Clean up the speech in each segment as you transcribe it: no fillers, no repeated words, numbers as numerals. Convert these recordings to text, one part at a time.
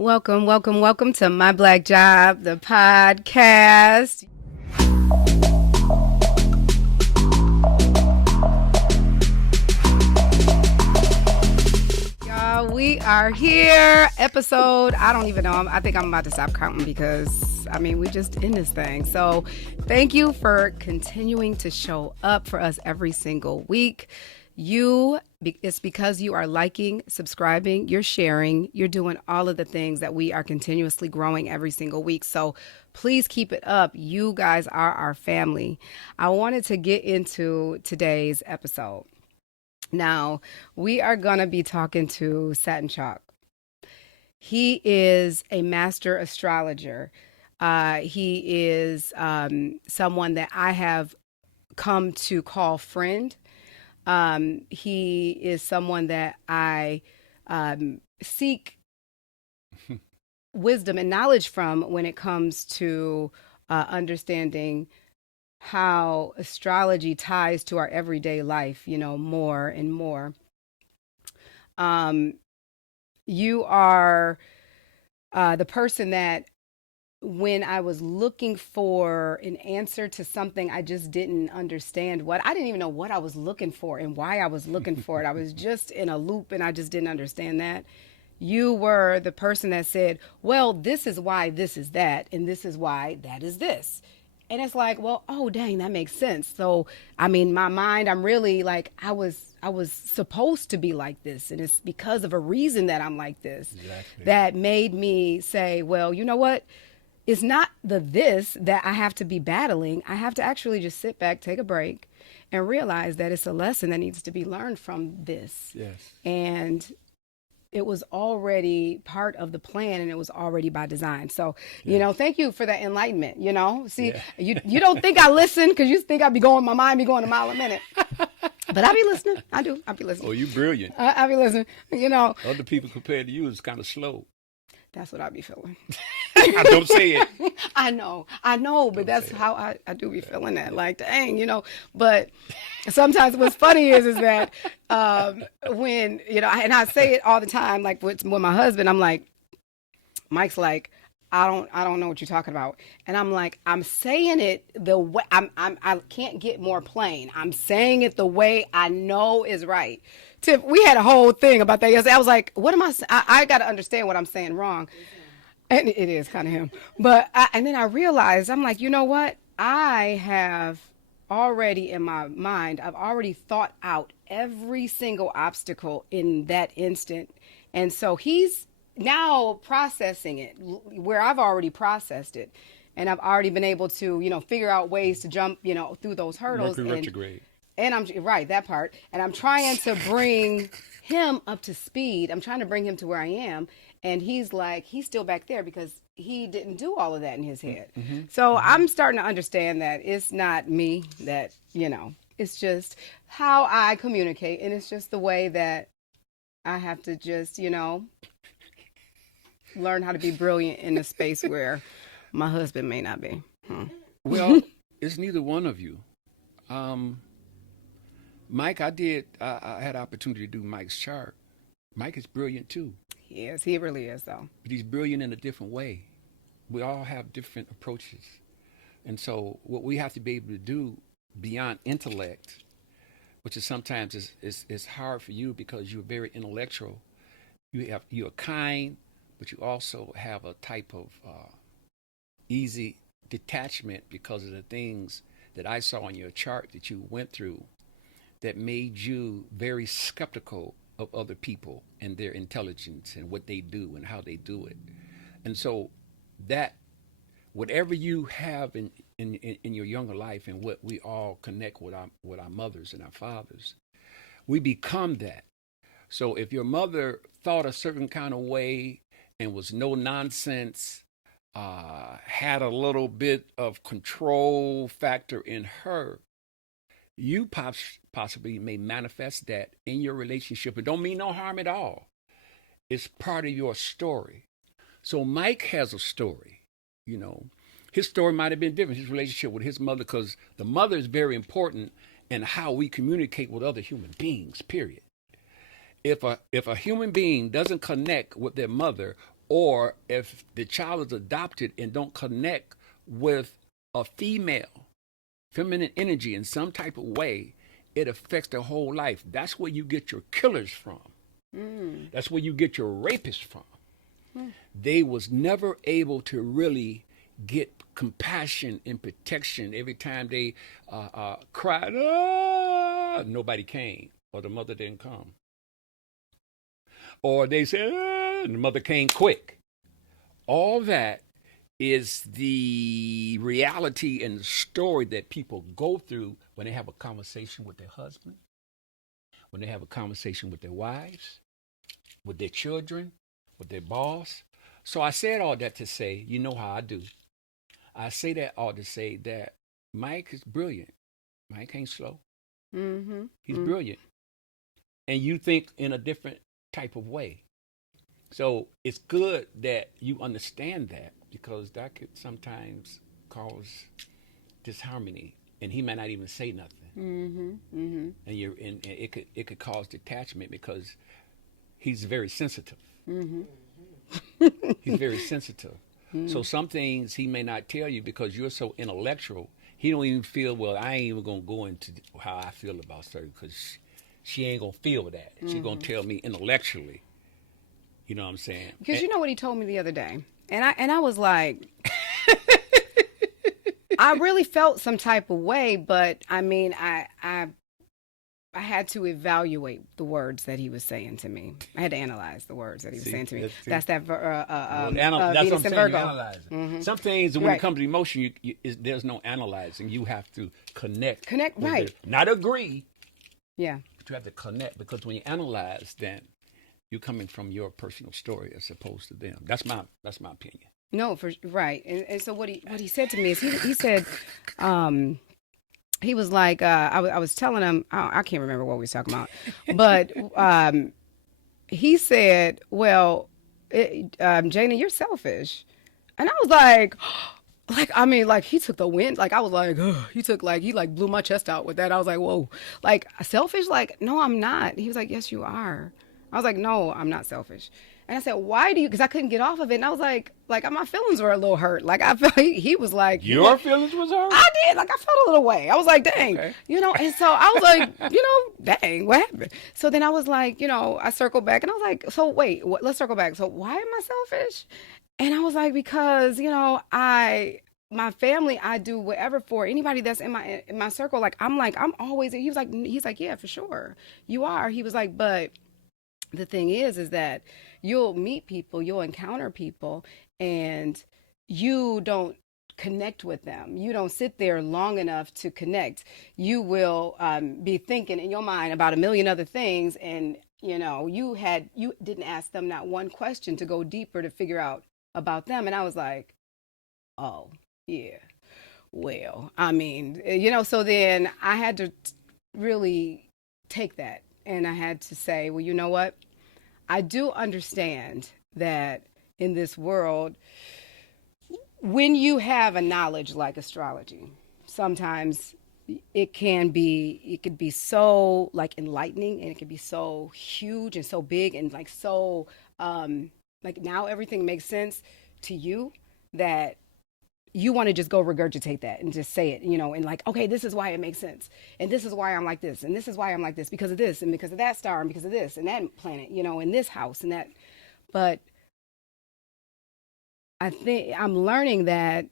Welcome, welcome, welcome to My Black Job, the podcast. Y'all, we are here. Episode, I don't even know. I think I'm about to stop counting because, we just in this thing. So thank you for continuing to show up for us every single week. It's because you are liking, subscribing, you're sharing, you're doing all of the things that we are continuously growing every single week. So please keep it up. You guys are our family. I wanted to get into today's episode. Now, we are going to be talking to Suten Aten. He is a master astrologer. He is someone that I have come to call friend. He is someone that I seek wisdom and knowledge from when it comes to understanding how astrology ties to our everyday life, more and more. You are the person that when I was looking for an answer to something I just didn't understand I didn't even know what I was looking for and why I was looking for it. I was just in a loop and I just didn't understand that. You were the person that said, well, this is why this is that, and this is why that is this. And it's like, well, oh, dang, that makes sense. So, my mind, I'm really like, I was supposed to be like this. And it's because of a reason that I'm like this. Exactly. That made me say, well, you know what? It's not this that I have to be battling. I have to actually just sit back, take a break, and realize that it's a lesson that needs to be learned from this. Yes. And it was already part of the plan and it was already by design. So, thank you for that enlightenment, See, you don't think I listen because you think my mind be going a mile a minute. But I be listening. I be listening. Oh, you brilliant. I be listening, Other people compared to you is kind of slow. That's what I be feeling. I don't say it. I know, but that's how I do be feeling that. Like, dang, But sometimes what's funny is that when, and I say it all the time, like with my husband, I'm like, Mike's like, I don't know what you're talking about. And I'm like, I'm saying it the way I can't get more plain. I'm saying it the way I know is right. Tiff, we had a whole thing about that yesterday. I was like, what am I got to understand what I'm saying wrong. And it is kind of him. But and then I realized, I'm like, you know what? I have already in my mind, I've already thought out every single obstacle in that instant. And so he's now processing it where I've already processed it. And I've already been able to, figure out ways to jump, through those hurdles. Mercury retrograde. And I'm right, that part. And I'm trying to bring him up to speed. I'm trying to bring him to where I am. And he's still back there because he didn't do all of that in his head. Mm-hmm. So I'm starting to understand that it's not me that, it's just how I communicate. And it's just the way that I have to just, learn how to be brilliant in a space where my husband may not be. Well, it's neither one of you. Mike, I had the opportunity to do Mike's chart. Mike is brilliant too. Yes, he really is though. But he's brilliant in a different way. We all have different approaches. And so what we have to be able to do beyond intellect, which is sometimes is hard for you because you're very intellectual. You're kind, but you also have a type of easy detachment because of the things that I saw in your chart that you went through that made you very skeptical of other people and their intelligence and what they do and how they do it. And so that whatever you have in your younger life and what we all connect with our mothers and our fathers, we become that. So if your mother thought a certain kind of way and was no nonsense, had a little bit of control factor in her, you possibly may manifest that in your relationship. It don't mean no harm at all. It's part of your story. So Mike has a story, His story might have been different, his relationship with his mother, because the mother is very important in how we communicate with other human beings, period. If a human being doesn't connect with their mother or if the child is adopted and don't connect with a feminine energy in some type of way, it affects their whole life. That's where you get your killers from. That's where you get your rapists from. They was never able to really get compassion and protection. Every time they cried, nobody came, or the mother didn't come, or they said, and the mother came quick. All that is the reality and the story that people go through when they have a conversation with their husband, when they have a conversation with their wives, with their children, with their boss. So I said all that to say, you know how I do. I say that all to say that Mike is brilliant. Mike ain't slow. He's brilliant. And you think in a different type of way. So it's good that you understand that, because that could sometimes cause disharmony, and he might not even say nothing. And it could cause detachment, because he's very sensitive. He's very sensitive. So some things he may not tell you because you're so intellectual. He don't even feel, well, I ain't even gonna go into how I feel about certain, because she ain't gonna feel that. She gonna tell me intellectually. You know what I'm saying? Because you know what he told me the other day, and I was like, I really felt some type of way, but I mean, I had to evaluate the words that he was saying to me. I had to analyze the words that he was saying to me. That's that that's Venus what I'm and saying. Virgo. Analyzing. Some things, when it comes to emotion, there's no analyzing. You have to connect. Connect, right? Not agree. Yeah. But you have to connect, because when you analyze, then you're coming from your personal story as opposed to them. That's my opinion. No, right. And so what he said to me is he said, he was like, I was telling him, I can't remember what we was talking about, but he said, well, Jana, you're selfish. And I was like, I mean, like, he took the wind. Like, I was like, ugh. He blew my chest out with that. I was like, whoa, like, selfish? Like, no, I'm not. He was like, yes, you are. I was like, no, I'm not selfish. And I said, why do you? Because I couldn't get off of it. And I was like my feelings were a little hurt. Like, I felt he was like, your feelings was hurt? I did. Like, I felt a little way. I was like, dang, Okay. And so I was like, dang, what happened? So then I was like, I circled back and I was like, so wait, let's circle back. So why am I selfish? And I was like, because, my family, I do whatever for. Anybody that's in my circle, I'm always, he's like, yeah, for sure. You are. He was like, but the thing is that you'll meet people, you'll encounter people, and you don't connect with them. You don't sit there long enough to connect. You will be thinking in your mind about a million other things, and you didn't ask them not one question to go deeper to figure out about them. And I was like, oh yeah, well, I mean, so then I had to really take that. And I had to say, well, you know what? I do understand that in this world, when you have a knowledge like astrology, sometimes it could be so enlightening, and it could be so huge and so big and so now everything makes sense to you that you want to just go regurgitate that and just say it, and okay, this is why it makes sense. And this is why I'm like this. And this is why I'm like this, because of this and because of that star and because of this and that planet, in this house and that. But I think I'm learning that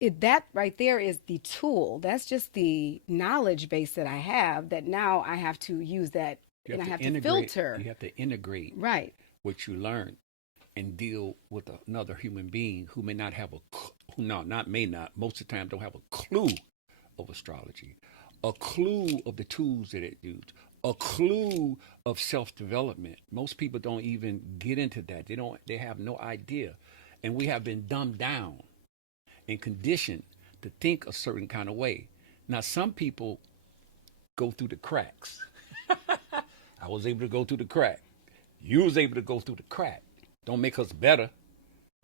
that right there is the tool. That's just the knowledge base that I have, that now I have to use that, and I have to filter. You have to integrate right what you learn and deal with another human being who may not have most of the time don't have a clue of astrology, a clue of the tools that it uses, a clue of self-development. Most people don't even get into that. They have no idea. And we have been dumbed down and conditioned to think a certain kind of way. Now, some people go through the cracks. I was able to go through the crack. You was able to go through the crack. Don't make us better,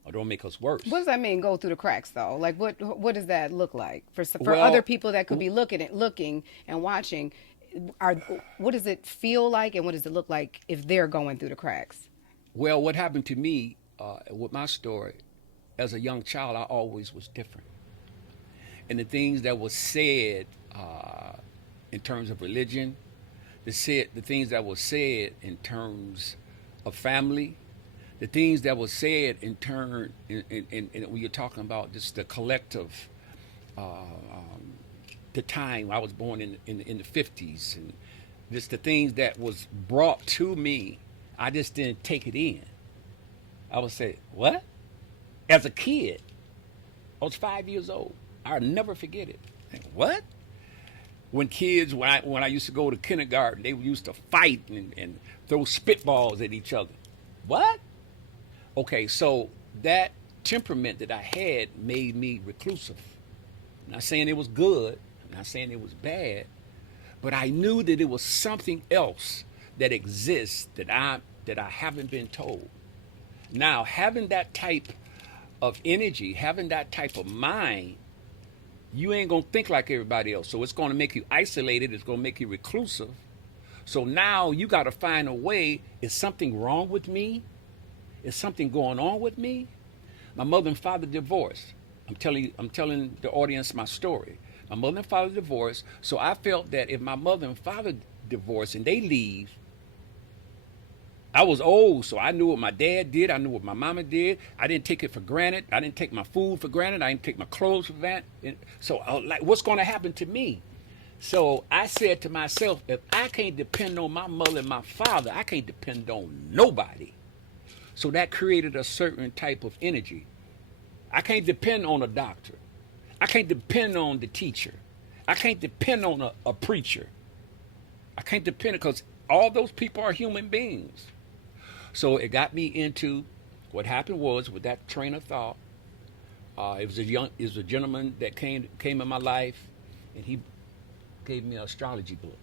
or don't make us worse. What does that mean, go through the cracks, though? Like, what does that look like for other people that could be looking and watching? What does it feel like, and what does it look like if they're going through the cracks? Well, what happened to me with my story, as a young child, I always was different. And the things that were said in terms of religion, the things that were said in terms of family, the things that were said in turn, in when you're talking about just the collective, the time I was born in the 50s, and just the things that was brought to me, I just didn't take it in. I would say, what? As a kid, I was 5 years old. I'll never forget it. Like, what? When I used to go to kindergarten, they used to fight and throw spitballs at each other. What? Okay, so that temperament that I had made me reclusive. I'm not saying it was good. I'm not saying it was bad. But I knew that it was something else that exists that I haven't been told. Now, having that type of energy, having that type of mind, you ain't going to think like everybody else. So it's going to make you isolated. It's going to make you reclusive. So now you got to find a way. Is something wrong with me? Is something going on with me? My mother and father divorced. I'm telling the audience my story. My mother and father divorced. So I felt that if my mother and father divorce and they leave, I was old, so I knew what my dad did. I knew what my mama did. I didn't take it for granted. I didn't take my food for granted. I didn't take my clothes for granted. So, like, what's going to happen to me? So I said to myself, if I can't depend on my mother and my father, I can't depend on nobody. So that created a certain type of energy. I can't depend on a doctor. I can't depend on the teacher. I can't depend on a preacher. I can't depend, because all those people are human beings. So it got me into what happened was with that train of thought. It was a gentleman that came in my life, and he gave me an astrology book.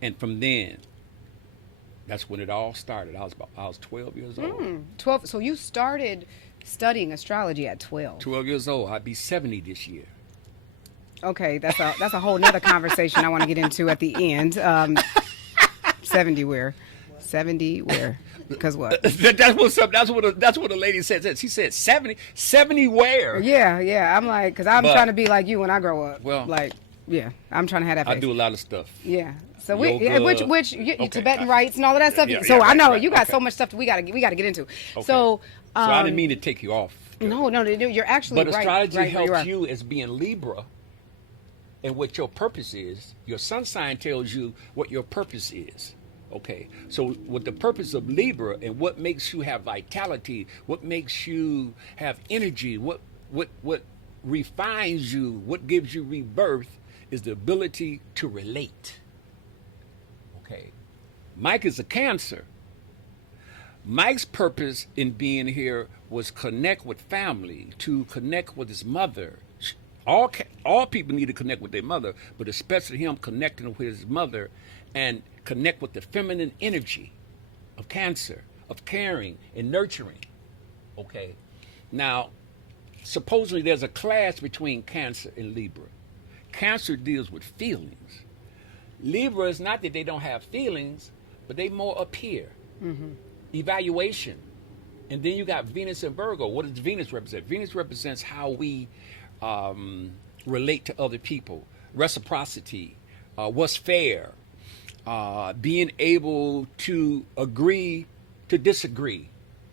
And from then, that's when it all started. I was 12 years old. 12. So you started studying astrology at 12. 12 years old. I'd be 70 this year. Okay, that's a whole nother conversation I want to get into at the end. 70 where? 70 where? Because what? That's what a lady said. She said 70 where? Yeah. I'm like, because I'm trying to be like you when I grow up. Well, like, yeah, I'm trying to have that face. I do a lot of stuff. Yeah. So Yoga, which okay. Tibetan rites and all of that stuff. Yeah, so I know you got okay. so much stuff that we gotta get into. Okay. So I didn't mean to take you off. No, you're actually But right. astrology helps you as being Libra, and what your purpose is. Your sun sign tells you what your purpose is. Okay, so what the purpose of Libra and what makes you have vitality, what makes you have energy, what refines you, what gives you rebirth is the ability to relate. Okay, Mike is a Cancer. Mike's purpose in being here was connect with family, to connect with his mother. All people need to connect with their mother, but especially him connecting with his mother and connect with the feminine energy of Cancer, of caring and nurturing. Okay. Now, supposedly there's a clash between Cancer and Libra. Cancer deals with feelings. Libra is not that they don't have feelings, but they more appear. Mm-hmm. Evaluation. And then you got Venus and Virgo. What does Venus represent? Venus represents how we relate to other people. Reciprocity. What's fair. Being able to agree to disagree.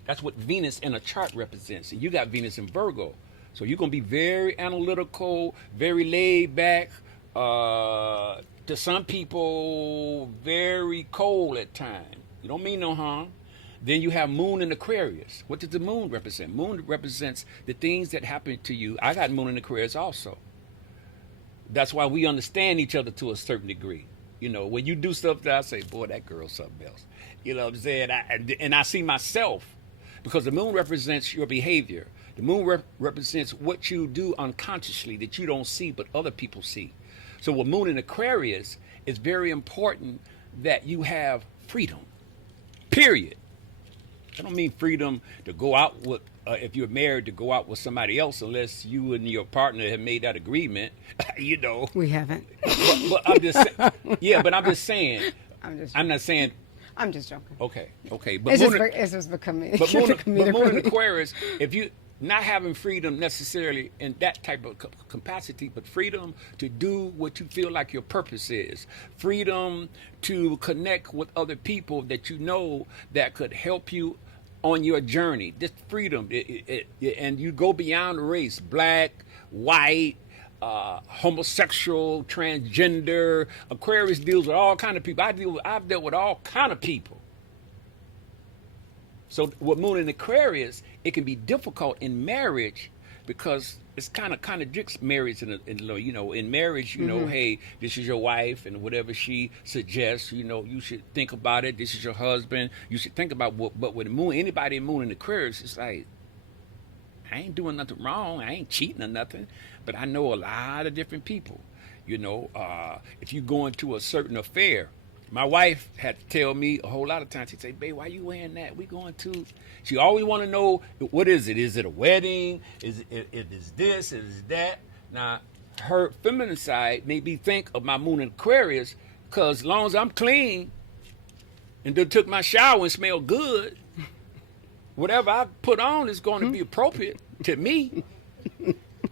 That's what Venus in a chart represents. And you got Venus in Virgo. So you're going to be very analytical, very laid back, to some people, very cold at times. You don't mean no harm. Then you have Moon in Aquarius. What does the Moon represent? Moon represents the things that happen to you. I got Moon in Aquarius also. That's why we understand each other to a certain degree. You know, when you do stuff that I say, boy, that girl's something else. You know what I'm saying? And I see myself, because the Moon represents your behavior. The Moon represents what you do unconsciously that you don't see but other people see. So with Moon in Aquarius, it's very important that you have freedom, period. I don't mean freedom to go out with, if you're married, to go out with somebody else unless you and your partner have made that agreement, you know. We haven't. But I'm just saying, yeah, but I'm just saying, I'm not saying I'm just joking. Okay. But It's just becoming. But moon in Aquarius, if you not having freedom necessarily in that type of capacity, but freedom to do what you feel like your purpose is, freedom to connect with other people that you know that could help you on your journey. This freedom, and you go beyond race, black, white, homosexual, transgender. Aquarius deals with all kind of people. I've dealt with all kind of people. So with moon in Aquarius, it can be difficult in marriage because it's kind of contradicts marriage in marriage, hey, this is your wife and whatever she suggests, you should think about it. This is your husband. You should think about but with the moon, anybody in moon in Aquarius, it's like, I ain't doing nothing wrong. I ain't cheating or nothing, but I know a lot of different people. If you go into a certain affair, my wife had to tell me a whole lot of times. She'd say, babe, why you wearing that? We going to... She always want to know, what is it? Is it a wedding? Is it this? Is that? Now, her feminine side made me think of my moon in Aquarius, because as long as I'm clean and then took my shower and smell good, whatever I put on is going to be appropriate to me.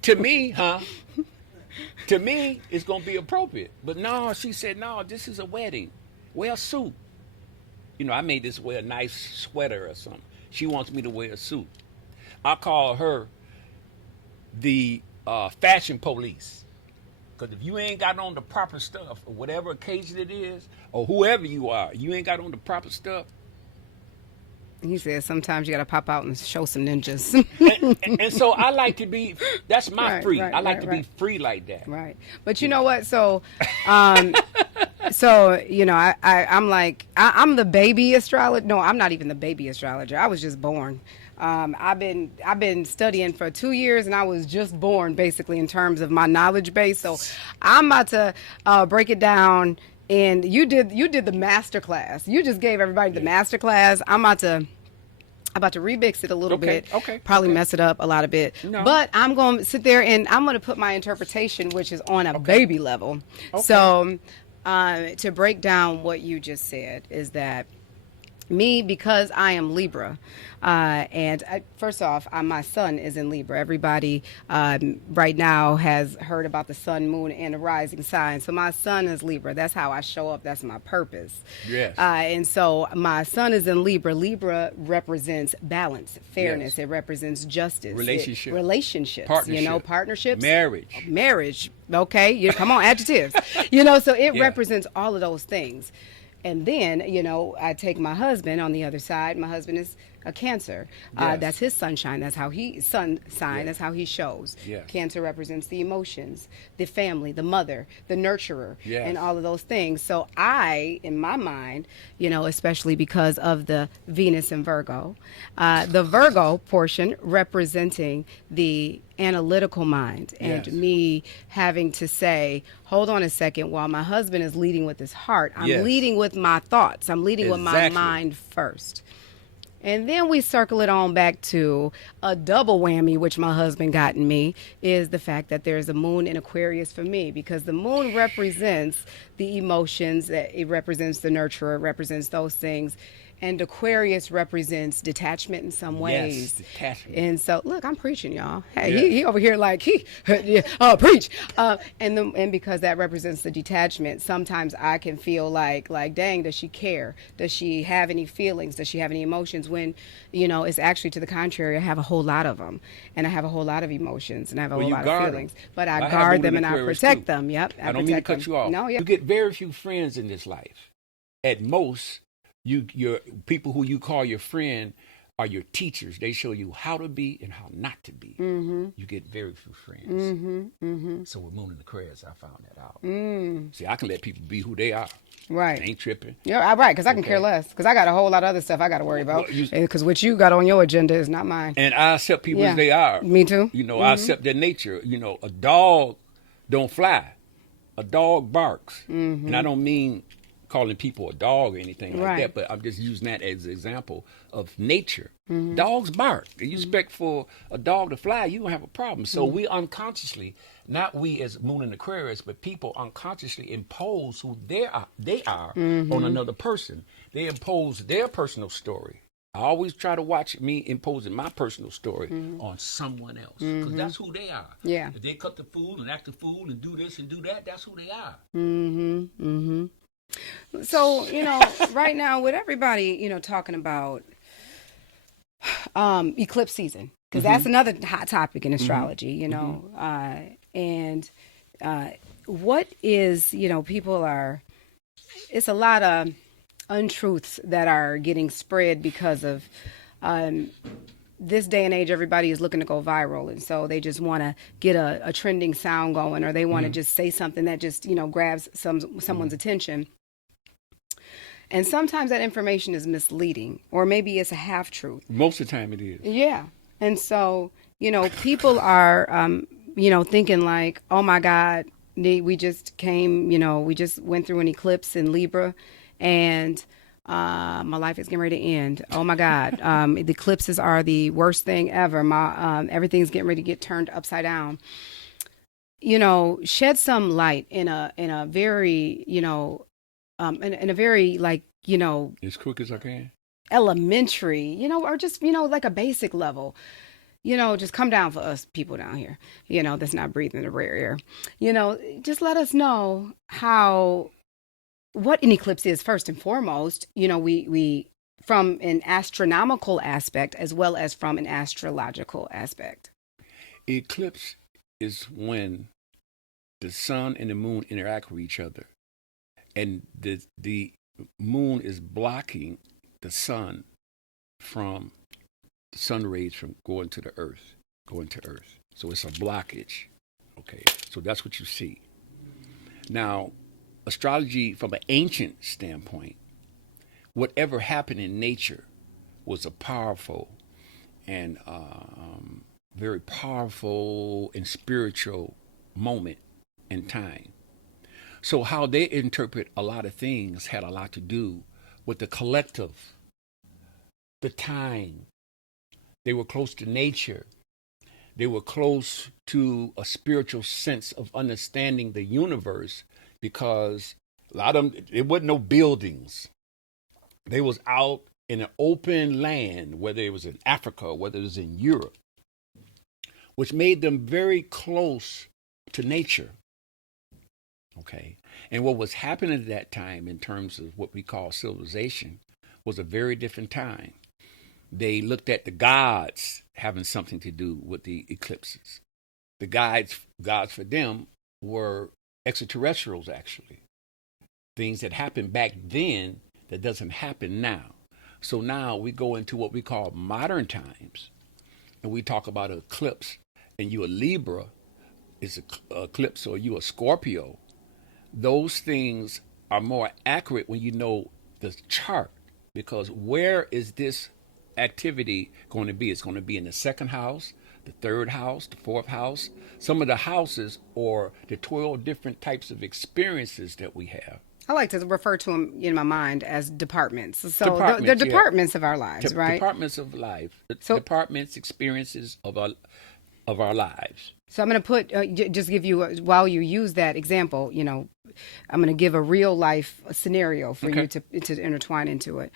To me, To me, it's going to be appropriate. But no, she said, no, this is a wedding. Wear a suit. I made this wear a nice sweater or something. She wants me to wear a suit. I call her the fashion police. Because if you ain't got on the proper stuff, or whatever occasion it is, or whoever you are, you ain't got on the proper stuff. He said sometimes you got to pop out and show some ninjas. and so I like to be, that's my free. I like to be free like that. Right. But you know what? So, I'm like, I'm the baby astrologer. No, I'm not even the baby astrologer. I was just born. I've been studying for 2 years, and I was just born basically in terms of my knowledge base. So I'm about to break it down. And you did the master class. You just gave everybody the master class. I'm about to remix it a little bit. Probably mess it up a lot of bit. No. But I'm going to sit there and I'm going to put my interpretation, which is on a baby level. So to break down what you just said is that me, because I am Libra, first off, my sun is in Libra. Everybody right now has heard about the sun, moon, and the rising sign. So my sun is Libra. That's how I show up. That's my purpose. Yes. And so my sun is in Libra. Libra represents balance, fairness. Yes. It represents justice. Relationships. Partnerships. Marriage. Okay. Come on, adjectives. So it represents all of those things. And then, I take my husband on the other side. My husband is a Cancer. Yes. That's his sunshine. That's how sun sign. Yes. That's how he shows. Yes. Cancer represents the emotions, the family, the mother, the nurturer, and all of those things. So I, in my mind, especially because of the Venus in Virgo, the Virgo portion representing the analytical mind and me having to say, hold on a second, while my husband is leading with his heart, I'm leading with my thoughts. I'm leading with my mind first. And then we circle it on back to a double whammy, which my husband got in me, is the fact that there's a moon in Aquarius for me, because the moon represents the emotions, it represents the nurturer, it represents those things. And Aquarius represents detachment in some ways. Yes, detachment. And so, look, I'm preaching, y'all. Hey, he over here like, preach. And because that represents the detachment, sometimes I can feel like, dang, does she care? Does she have any feelings? Does she have any emotions? When, it's actually to the contrary. I have a whole lot of them. And I have a whole lot of emotions. And I have a whole lot of feelings. But I guard them and I protect them. Yep. I don't mean to cut you off. No, You get very few friends in this life. At most, your people who you call your friend are your teachers. They show you how to be and how not to be. Mm-hmm. You get very few friends. Mm-hmm. Mm-hmm. So with Moon in Aquarius, I found that out. See, I can let people be who they are. Right. They ain't tripping. Yeah, right, because I can care less. Because I got a whole lot of other stuff I got to worry about. Because what you got on your agenda is not mine. And I accept people as they are. Me too. I accept their nature. A dog don't fly. A dog barks. Mm-hmm. And I don't mean calling people a dog or anything like that, but I'm just using that as an example of nature. Dogs bark. You expect for a dog to fly, you don't have a problem. So we unconsciously, not we as Moon and Aquarius, but people unconsciously impose who they are on another person. They impose their personal story. I always try to watch me imposing my personal story on someone else because that's who they are. Yeah. If they cut the fool and act the fool and do this and do that, that's who they are. So, right now with everybody, talking about eclipse season, because that's another hot topic in astrology, and what is, people are, it's a lot of untruths that are getting spread because of this day and age. Everybody is looking to go viral, and so they just want to get a trending sound going, or they want to just say something that just grabs someone's attention. And sometimes that information is misleading, or maybe it's a half truth. Most of the time it is. Yeah. And so, people are, thinking like, oh my God, we just came, we just went through an eclipse in Libra, and my life is getting ready to end. Oh my God. The eclipses are the worst thing ever. Everything's getting ready to get turned upside down. Shed some light in a very, in a very, like, As quick as I can. elementary, or just, like a basic level, just come down for us people down here, that's not breathing the rare air, just let us know what an eclipse is first and foremost, we from an astronomical aspect as well as from an astrological aspect. Eclipse is when the sun and the moon interact with each other, and the moon is blocking the sun from the sun rays from going to earth. So it's a blockage. Okay, so that's what you see. Now, astrology from an ancient standpoint, whatever happened in nature was a powerful and very powerful and spiritual moment in time. So how they interpret a lot of things had a lot to do with the collective, the time. They were close to nature. They were close to a spiritual sense of understanding the universe, because a lot of them, there wasn't no buildings. They was out in an open land, whether it was in Africa, whether it was in Europe, which made them very close to nature. Okay. And what was happening at that time in terms of what we call civilization was a very different time. They looked at the gods having something to do with the eclipses. The gods for them were extraterrestrials, actually. Things that happened back then that doesn't happen now. So now we go into what we call modern times, and we talk about an eclipse, and you a Libra is an eclipse, or you a Scorpio. Those things are more accurate when you know the chart, because where is this activity going to be? It's going to be in the second house, the third house, the fourth house. Some of the houses, or the 12 different types of experiences that we have. I like to refer to them in my mind as departments. So Departments, they're departments of our lives, right? Departments of life. Departments, experiences of our lives. So I'm going to put, just give you, while you use that example, I'm going to give a real life scenario for you to intertwine into it.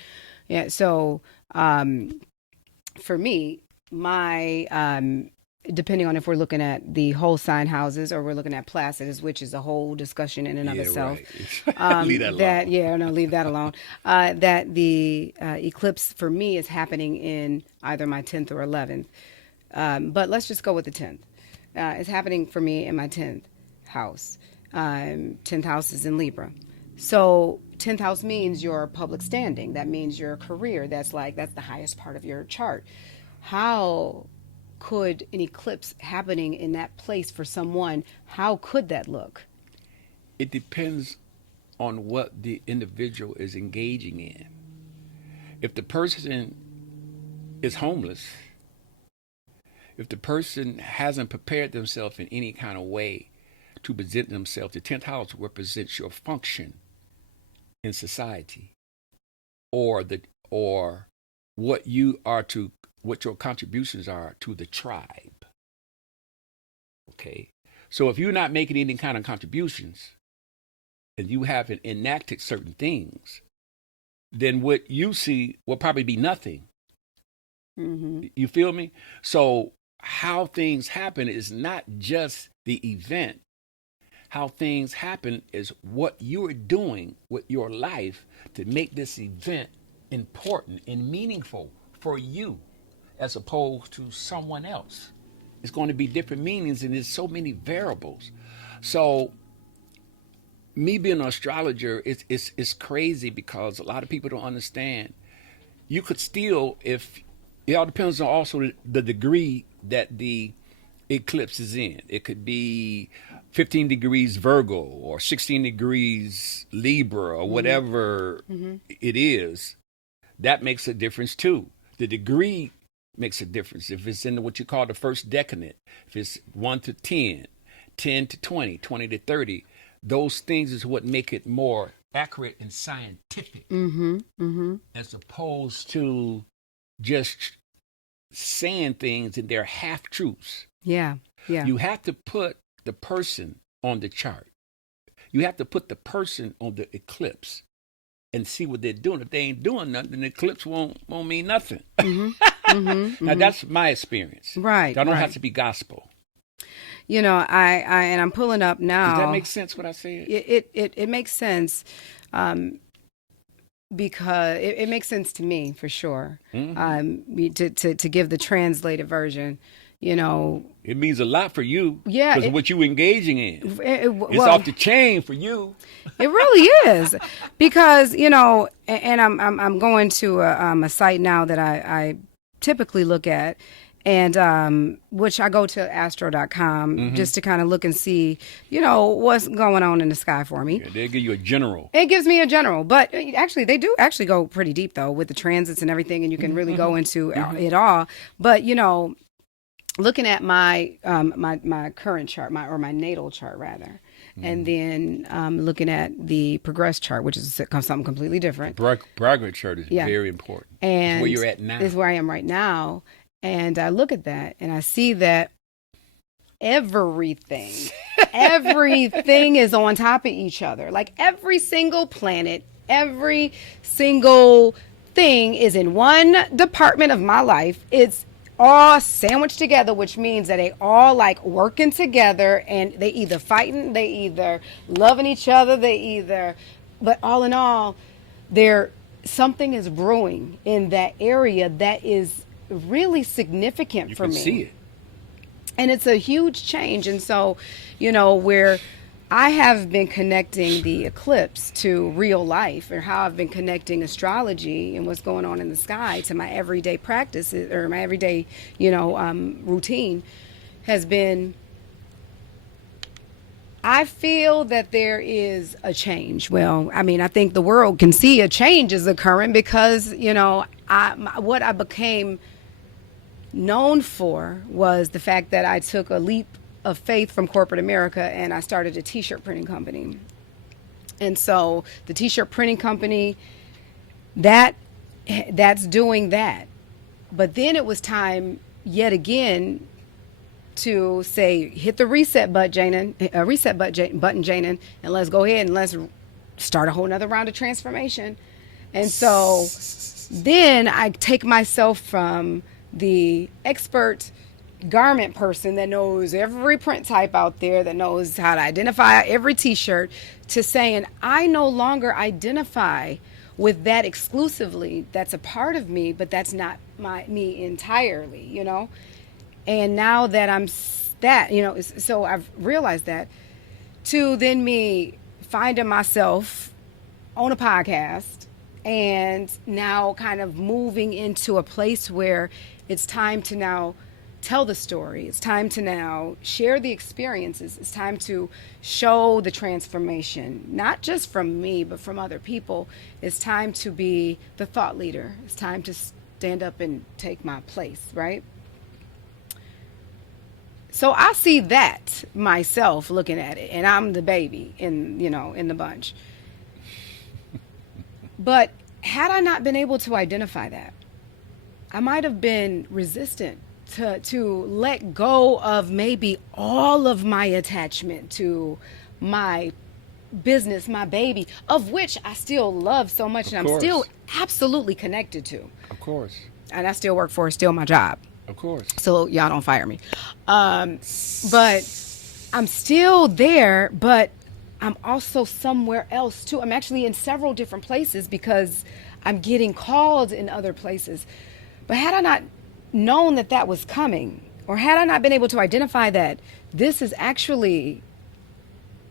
Yeah. So for me, my, depending on if we're looking at the whole sign houses or we're looking at Placidus, which is a whole discussion in and of itself. Right. Leave that alone. Leave that alone. That the eclipse for me is happening in either my 10th or 11th. But let's just go with the 10th. It's happening for me in my 10th house. 10th house is in Libra. So 10th house means your public standing. That means your career. That's the highest part of your chart. How could an eclipse happening in that place for someone, how could that look? It depends on what the individual is engaging in. If the person is homeless, if the person hasn't prepared themselves in any kind of way to present themselves, the 10th house represents your function in society, or what your contributions are to the tribe. Okay. So if you're not making any kind of contributions and you haven't enacted certain things, then what you see will probably be nothing. Mm-hmm. You feel me? So how things happen is not just the event. How things happen is what you're doing with your life to make this event important and meaningful for you as opposed to someone else. It's going to be different meanings and there's so many variables. So me being an astrologer, it's crazy because a lot of people don't understand. You could still, if it all depends on also the degree that the eclipse is in. It could be 15 degrees Virgo or 16 degrees Libra or whatever it is. That makes a difference too. The degree makes a difference. If it's in what you call the first decadent, if it's 1 to 10, 10 to 20, 20 to 30, those things is what make it more accurate and scientific as opposed to just saying things and they're half truths. Yeah. Yeah. You have to put the person on the chart. You have to put the person on the eclipse and see what they're doing. If they ain't doing nothing, the eclipse won't mean nothing. Now that's my experience. Right. I don't right. have to be gospel. You know, I and I'm pulling up now. Does that make sense what I said? It makes sense. Because it makes sense to me for sure. To give the translated version, you know, it means a lot for you. Yeah, because of what you engaging in. It's well, off the chain for you. It really is, because you know, and I'm going to a site now that I typically look at. And which I go to astro.com just to kind of look and see, you know, what's going on in the sky for me. Yeah, they give you a general. It gives me a general, but actually they do actually go pretty deep though with the transits and everything, and you can really go into it all. But you know, looking at my my current chart, my natal chart rather, and then looking at the progressed chart, which is something completely different. Progress chart is very important. And it's where you're at now. Is where I am right now. And I look at that and I see that everything is on top of each other. Like every single planet, every single thing is in one department of my life. It's all sandwiched together, which means that they all like working together, and they either fighting, they either loving each other, but all in all, something is brewing in that area that is really significant for me. You can see it. And it's a huge change. And so, you know, where I have been connecting the eclipse to real life, or how I've been connecting astrology and what's going on in the sky to my everyday practices, or my everyday, you know, routine, has been, I feel that there is a change. Well, I mean, I think the world can see a change is occurring because, you know, what I became known for was the fact that I took a leap of faith from corporate America and I started a t-shirt printing company. And so the t-shirt printing company, that's doing that. But then it was time yet again to say, hit the reset button, Janan, and let's go ahead and let's start a whole nother round of transformation. And so then I take myself from the expert garment person that knows every print type out there, that knows how to identify every t-shirt, to saying I no longer identify with that exclusively. That's a part of me, but that's not me entirely, you know. And now that so I've realized that, to then me finding myself on a podcast and now kind of moving into a place where it's time to now tell the story. It's time to now share the experiences. It's time to show the transformation, not just from me, but from other people. It's time to be the thought leader. It's time to stand up and take my place, right? So I see that myself looking at it, and I'm the baby in the bunch. But had I not been able to identify that, I might have been resistant to let go of maybe all of my attachment to my business, my baby, of which I still love so much Of and I'm still course. absolutely connected to. Of course. And I still work for, it's still my job. Of course. So y'all don't fire me. But I'm still there, but I'm also somewhere else too. I'm actually in several different places because I'm getting called in other places. But had I not known that that was coming, or had I not been able to identify that this is actually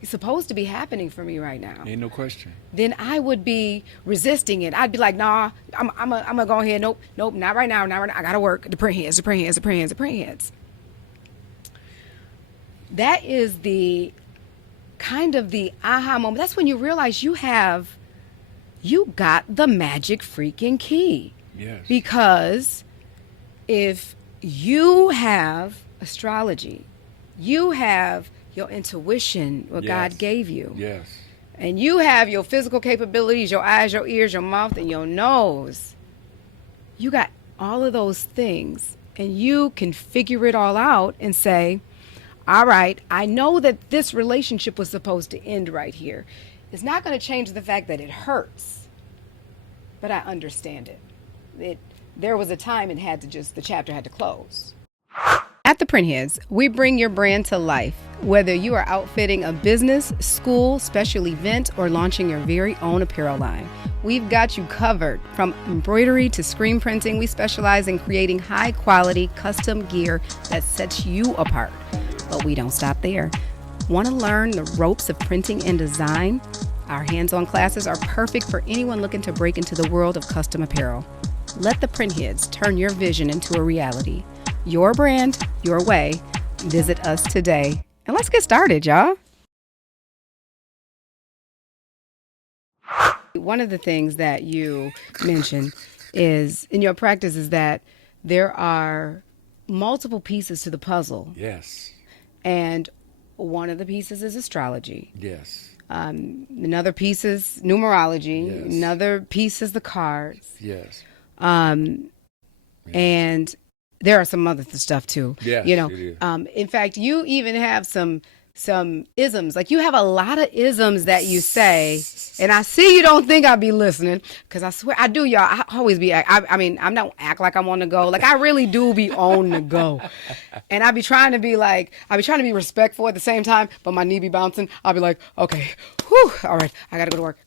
supposed to be happening for me right now, Ain't no question. then I would be resisting it. I'd be like, nah, I'm gonna go ahead. Nope, not right now, not right now. I gotta work. The print heads. That is the kind of the aha moment. That's when you realize you got the magic freaking key. Yes. Because if you have astrology, you have your intuition, what God gave you. Yes. And you have your physical capabilities, your eyes, your ears, your mouth, and your nose. You got all of those things. And you can figure it all out and say, all right, I know that this relationship was supposed to end right here. It's not going to change the fact that it hurts. But I understand it. There was a time the chapter had to close. At the Printheads, we bring your brand to life. Whether you are outfitting a business, school, special event, or launching your very own apparel line, we've got you covered. From embroidery to screen printing, we specialize in creating high-quality, custom gear that sets you apart. But we don't stop there. Want to learn the ropes of printing and design? Our hands-on classes are perfect for anyone looking to break into the world of custom apparel. Let the Printheads turn your vision into a reality. Your brand, your way. Visit us today. And let's get started, y'all. One of the things that you mentioned is in your practice is that there are multiple pieces to the puzzle. Yes. And one of the pieces is astrology. Yes. Another piece is numerology. Yes. Another piece is the cards. Yes. And there are some other stuff too. Yes, you know, it is. In fact, you even have some isms. Like you have a lot of isms that you say, and I see you don't think I'll be listening because I swear I do, y'all. I always be. I mean, I don't act like I'm on the go. Like I really do be on the go, and I be trying to be respectful at the same time, but my knee be bouncing. I'll be like, okay, whew, all right, I gotta go to work.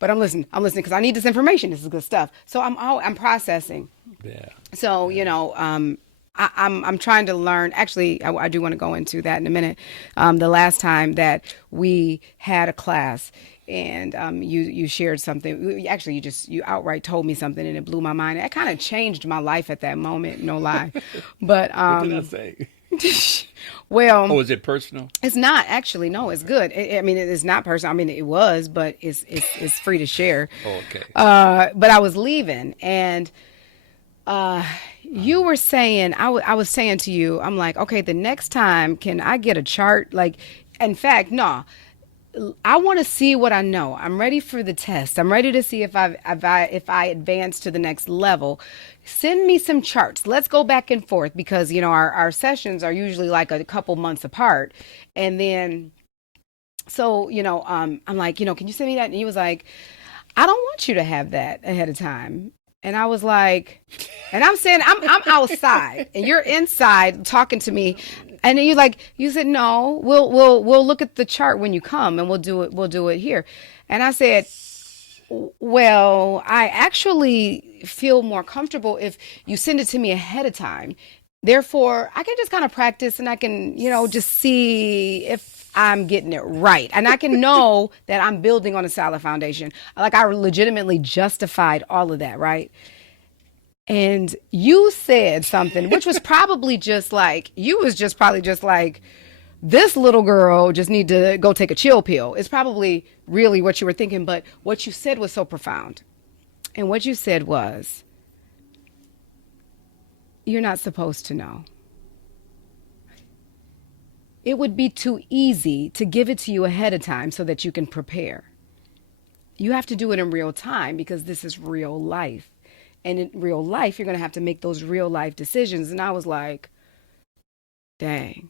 But I'm listening because I need this information. This is good stuff. So I'm processing. Yeah. So, you know, I'm trying to learn. Actually, I do want to go into that in a minute. The last time that we had a class and you shared something. Actually, you outright told me something and it blew my mind. It kind of changed my life at that moment, no lie. But What did I say? well, Oh, is it personal? it's not actually. No, it's good. I mean, it's not personal. I mean, it was, but it's free to share. Oh, okay. But I was leaving and you were saying, I was saying to you, I'm like, okay, the next time, can I get a chart? Like, in fact, no, I want to see what I know. I'm ready for the test. I'm ready to see if I advance to the next level. Send me some charts. Let's go back and forth because, you know, our sessions are usually like a couple months apart. And then, so, you know, I'm like, you know, can you send me that? And he was like, I don't want you to have that ahead of time. And I was like, and I'm saying I'm outside and you're inside talking to me. And then you said, no, we'll look at the chart when you come and we'll do it here. And I said, well, I actually feel more comfortable if you send it to me ahead of time. Therefore, I can just kind of practice and I can, you know, just see if I'm getting it right. And I can know that I'm building on a solid foundation. Like I legitimately justified all of that, right? And you said something, which was probably just like, this little girl just need to go take a chill pill. It's probably really what you were thinking. But what you said was so profound. And what you said was, you're not supposed to know. It would be too easy to give it to you ahead of time so that you can prepare. You have to do it in real time because this is real life. And in real life, you're going to have to make those real life decisions. And I was like, dang, You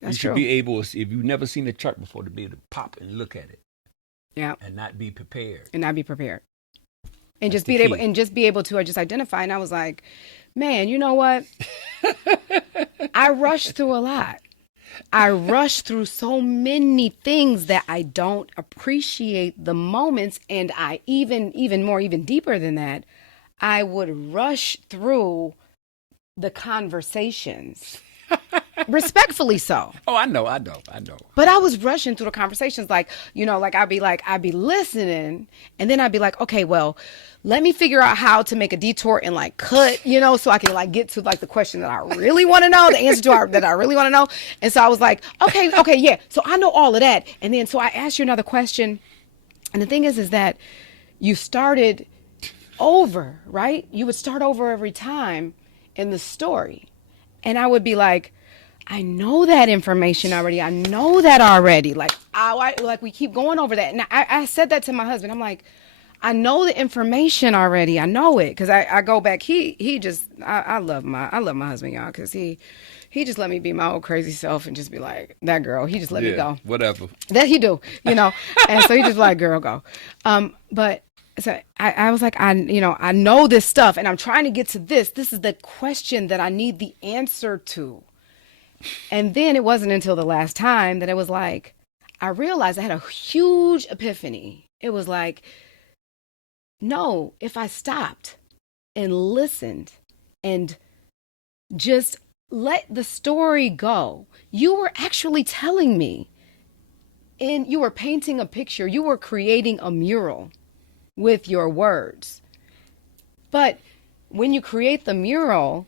that's should true. be able, if you've never seen a chart before, to be able to pop and look at it Yeah. and not be prepared. And I'd be prepared. And That's just the be able to just identify. And I was like, man, you know what? I rushed through a lot. I rush through so many things that I don't appreciate the moments. And I even deeper than that, I would rush through the conversations. Respectfully so. Oh, I know. But I was rushing through the conversations like, I'd be listening, and then I'd be like, okay, well, let me figure out how to make a detour and like cut, so I can like get to like the question that I really want to know, the answer to that I really want to know. And so I was like, okay, yeah. So I know all of that. And then so I asked you another question. And the thing is that you started over, right? You would start over every time in the story. And I would be like, I know that information already. I know that already. Like, we keep going over that. And I said that to my husband. I'm like, I know the information already. I know it. Cause I go back. He just, I love my husband, y'all. Cause he just let me be my old crazy self and just be like, that girl, he just let me go. Whatever. That he do, And so he just like, girl, go. But so I was like, I know this stuff and I'm trying to get to this. This is the question that I need the answer to. And then it wasn't until the last time that it was like, I realized I had a huge epiphany. It was like, no, if I stopped and listened and just let the story go, you were actually telling me, and you were painting a picture, you were creating a mural with your words. But when you create the mural,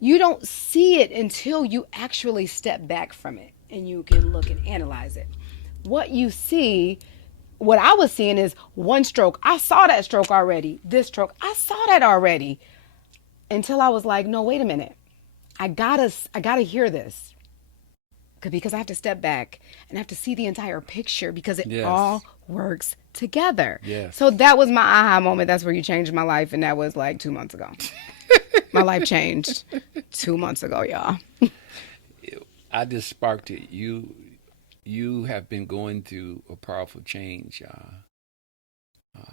you don't see it until you actually step back from it and you can look and analyze it. What I was seeing is one stroke. I saw that stroke already. This stroke, I saw that already. Until I was like, no, wait a minute. I gotta hear this. Because I have to step back and I have to see the entire picture because it all works together. Yes. So that was my aha moment. That's where you changed my life. And that was like 2 months ago. My life changed 2 months ago, y'all. I just sparked it. You have been going through a powerful change.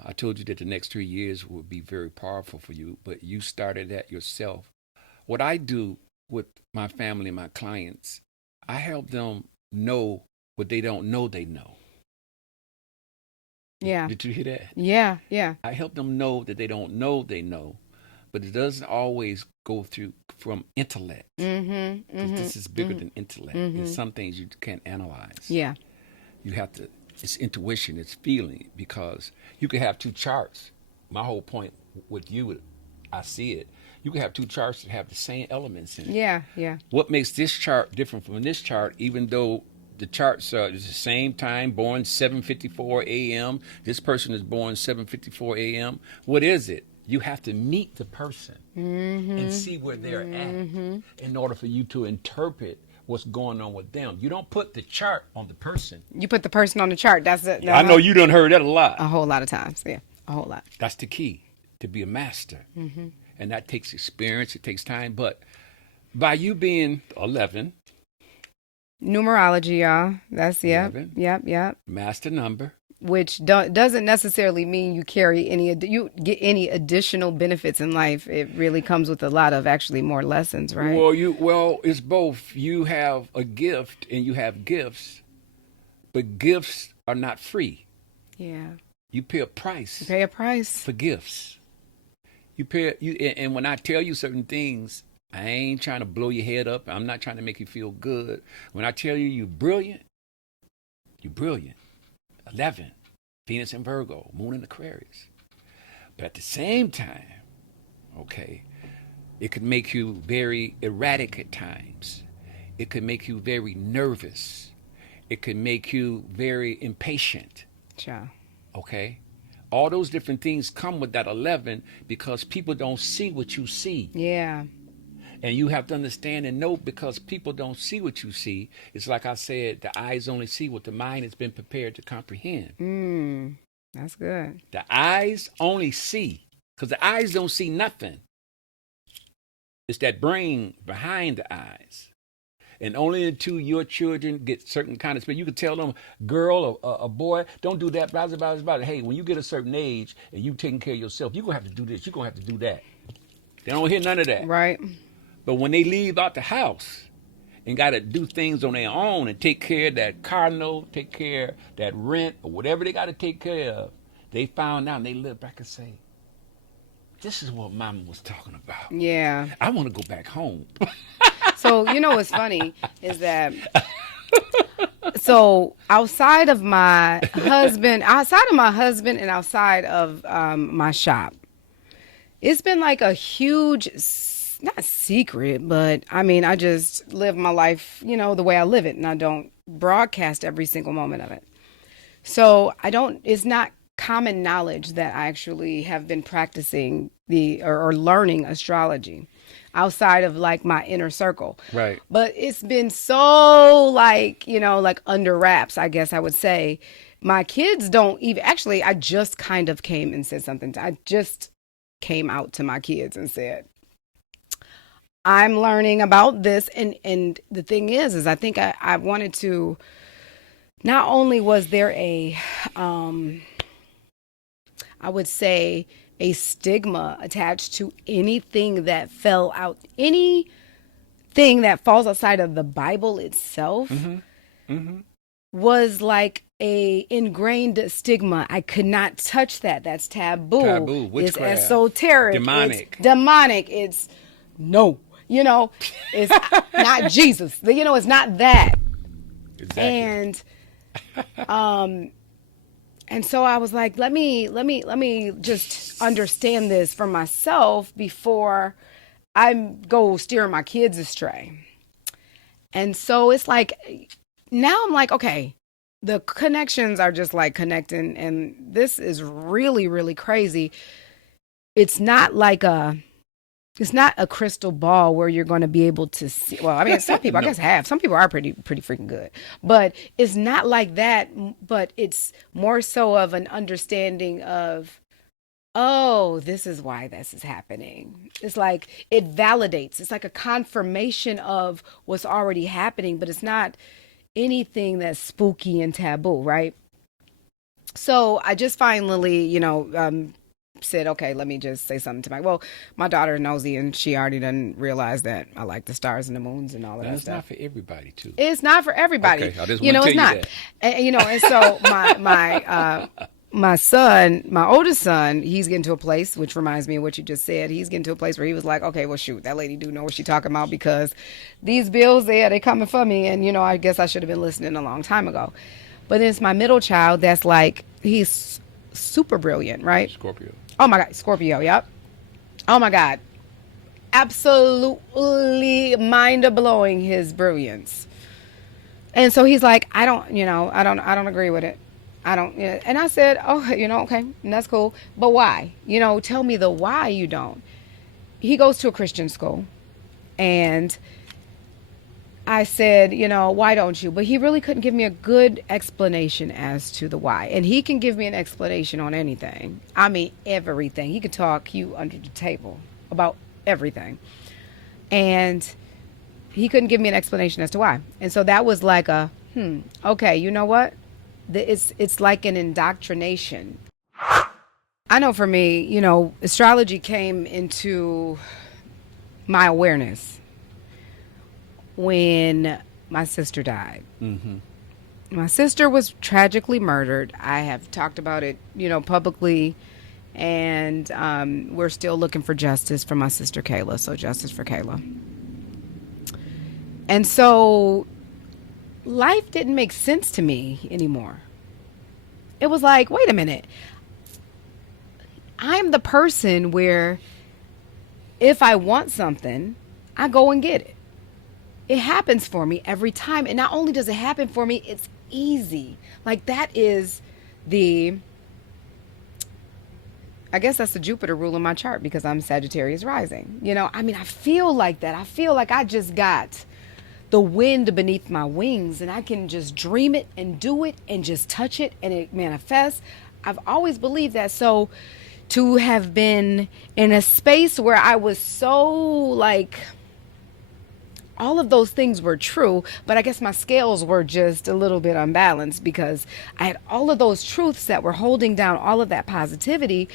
I told you that the next 3 years will be very powerful for you, but you started that yourself. What I do with my family, my clients, I help them know what they don't know they know. Yeah. Did you hear that? Yeah. I help them know that they don't know they know, but it doesn't always go through from intellect. This is bigger than intellect. There's some things you can't analyze. Yeah. You have to, it's intuition, it's feeling, because you could have two charts. My whole point with you, I see it. You could have two charts that have the same elements in it. Yeah. What makes this chart different from this chart, even though the charts are the same time, born 7:54 a.m. This person is born 7:54 a.m. What is it? You have to meet the person and see where they're at in order for you to interpret what's going on with them. You don't put the chart on the person. You put the person on the chart. That's it. I know you done heard that a lot. A whole lot of times. Yeah, a whole lot. That's the key to be a master. And that takes experience. It takes time. But by you being 11, numerology, y'all. That's, yep. Master number. Which doesn't necessarily mean you get any additional benefits in life. It really comes with a lot of actually more lessons, right? Well, it's both. You have a gift and you have gifts, but gifts are not free. Yeah. You pay a price. You pay a price for gifts. And when I tell you certain things, I ain't trying to blow your head up. I'm not trying to make you feel good. When I tell you you're brilliant, you're brilliant. 11, Venus in Virgo, Moon in Aquarius. But at the same time, okay, it could make you very erratic at times. It could make you very nervous. It could make you very impatient. Ciao. Okay? All those different things come with that 11 because people don't see what you see. Yeah. And you have to understand and know, because people don't see what you see. It's like I said, the eyes only see what the mind has been prepared to comprehend. That's good. The eyes only see Because the eyes don't see nothing. It's that brain behind the eyes. And only until your children get certain kind of spirit, you can tell them, girl or a boy, don't do that, blah, blah, blah, blah. Hey, when you get a certain age and you taking care of yourself, you're going to have to do this, you're going to have to do that. They don't hear none of that. Right. But when they leave out the house and got to do things on their own and take care of that car note, take care of that rent, or whatever they got to take care of, they found out and they look back and say, this is what Mama was talking about. Yeah. I want to go back home. So, you know what's funny is that, so outside of my husband and outside of my shop, it's been like a huge, not secret, but I mean, I just live my life, you know, the way I live it, and I don't broadcast every single moment of it. So it's not common knowledge that I actually have been practicing or learning astrology outside of like my inner circle. Right. But it's been so like, you know, like under wraps, I guess I would say. My kids don't even, actually, I just kind of came and said something. I just came out to my kids and said, I'm learning about this. And the thing is I think I wanted to, not only was there I would say a stigma attached to anything that anything that falls outside of the Bible itself was like a ingrained stigma. I could not touch that. That's taboo. Taboo, witchcraft, it's esoteric. demonic. It's demonic. It's no, you know, it's not Jesus. You know, it's not that. Exactly. And so I was like, let me just understand this for myself before I go steering my kids astray. And so it's like, now I'm like, okay, the connections are just like connecting, and this is really, really crazy. It's not a crystal ball where you're going to be able to see. Well, I mean, some people, I guess, some people are pretty freaking good, but it's not like that. But it's more so of an understanding of, oh, this is why this is happening. It's like it validates. It's like a confirmation of what's already happening, but it's not anything that's spooky and taboo, right? So I just finally, said, okay, let me just say something to my daughter nosy, and she already done realized that I like the stars and the moons and all of that That's stuff. not for everybody, too. It's not for everybody. Okay, I just want to tell it's you not. that. And so my son, my oldest son, he's getting to a place, which reminds me of what you just said. He's getting to a place where he was like, okay, well, shoot, that lady do know what she's talking about, because these bills, they coming for me. And, I guess I should have been listening a long time ago. But then it's my middle child that's like, he's super brilliant, right? Scorpio. Oh my God, Scorpio, yep. Oh my God. Absolutely mind-blowing, his brilliance. And so he's like, I don't agree with it. I don't, and I said, oh, okay, and that's cool. But why? Tell me the why you don't. He goes to a Christian school, and I said, why don't you? But he really couldn't give me a good explanation as to the why. And he can give me an explanation on anything. I mean, everything. He could talk you under the table about everything. And he couldn't give me an explanation as to why. And so that was like okay, you know what? It's like an indoctrination. I know for me, astrology came into my awareness when my sister died. Mm-hmm. My sister was tragically murdered. I have talked about it, publicly, and we're still looking for justice for my sister Kayla. So justice for Kayla. And so life didn't make sense to me anymore. It was like, wait a minute. I'm the person where if I want something, I go and get it. It happens for me every time. And not only does it happen for me, it's easy. Like that is I guess that's the Jupiter rule in my chart, because I'm Sagittarius rising. I feel like that. I feel like I just got the wind beneath my wings, and I can just dream it and do it and just touch it and it manifests. I've always believed that. So to have been in a space where I was so like, all of those things were true, but I guess my scales were just a little bit unbalanced because I had all of those truths that were holding down all of that positivity,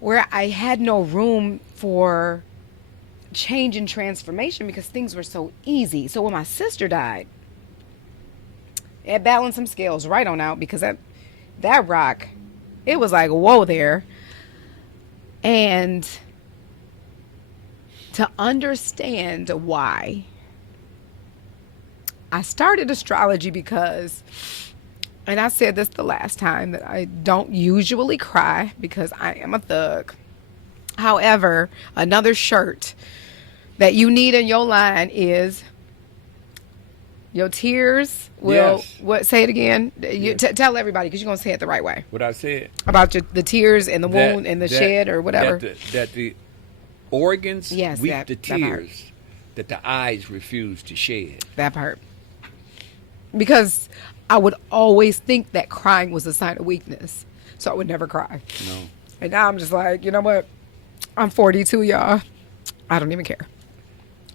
where I had no room for change and transformation because things were so easy. So when my sister died, it balanced some scales right on out, because that rock, it was like, whoa there. And to understand why, I started astrology because, and I said this the last time, that I don't usually cry because I am a thug. However, another shirt that you need in your line is your tears will, Yes. what, say it again? Yes. Tell everybody, because you're going to say it the right way. What I said. About the tears and the That- wound and the that- shed or whatever. That the organs Yes, weep that the part. tears that the eyes refuse to shed. That part. Because I would always think that crying was a sign of weakness. So I would never cry. No. And now I'm just like, you know what? I'm 42, y'all. I don't even care.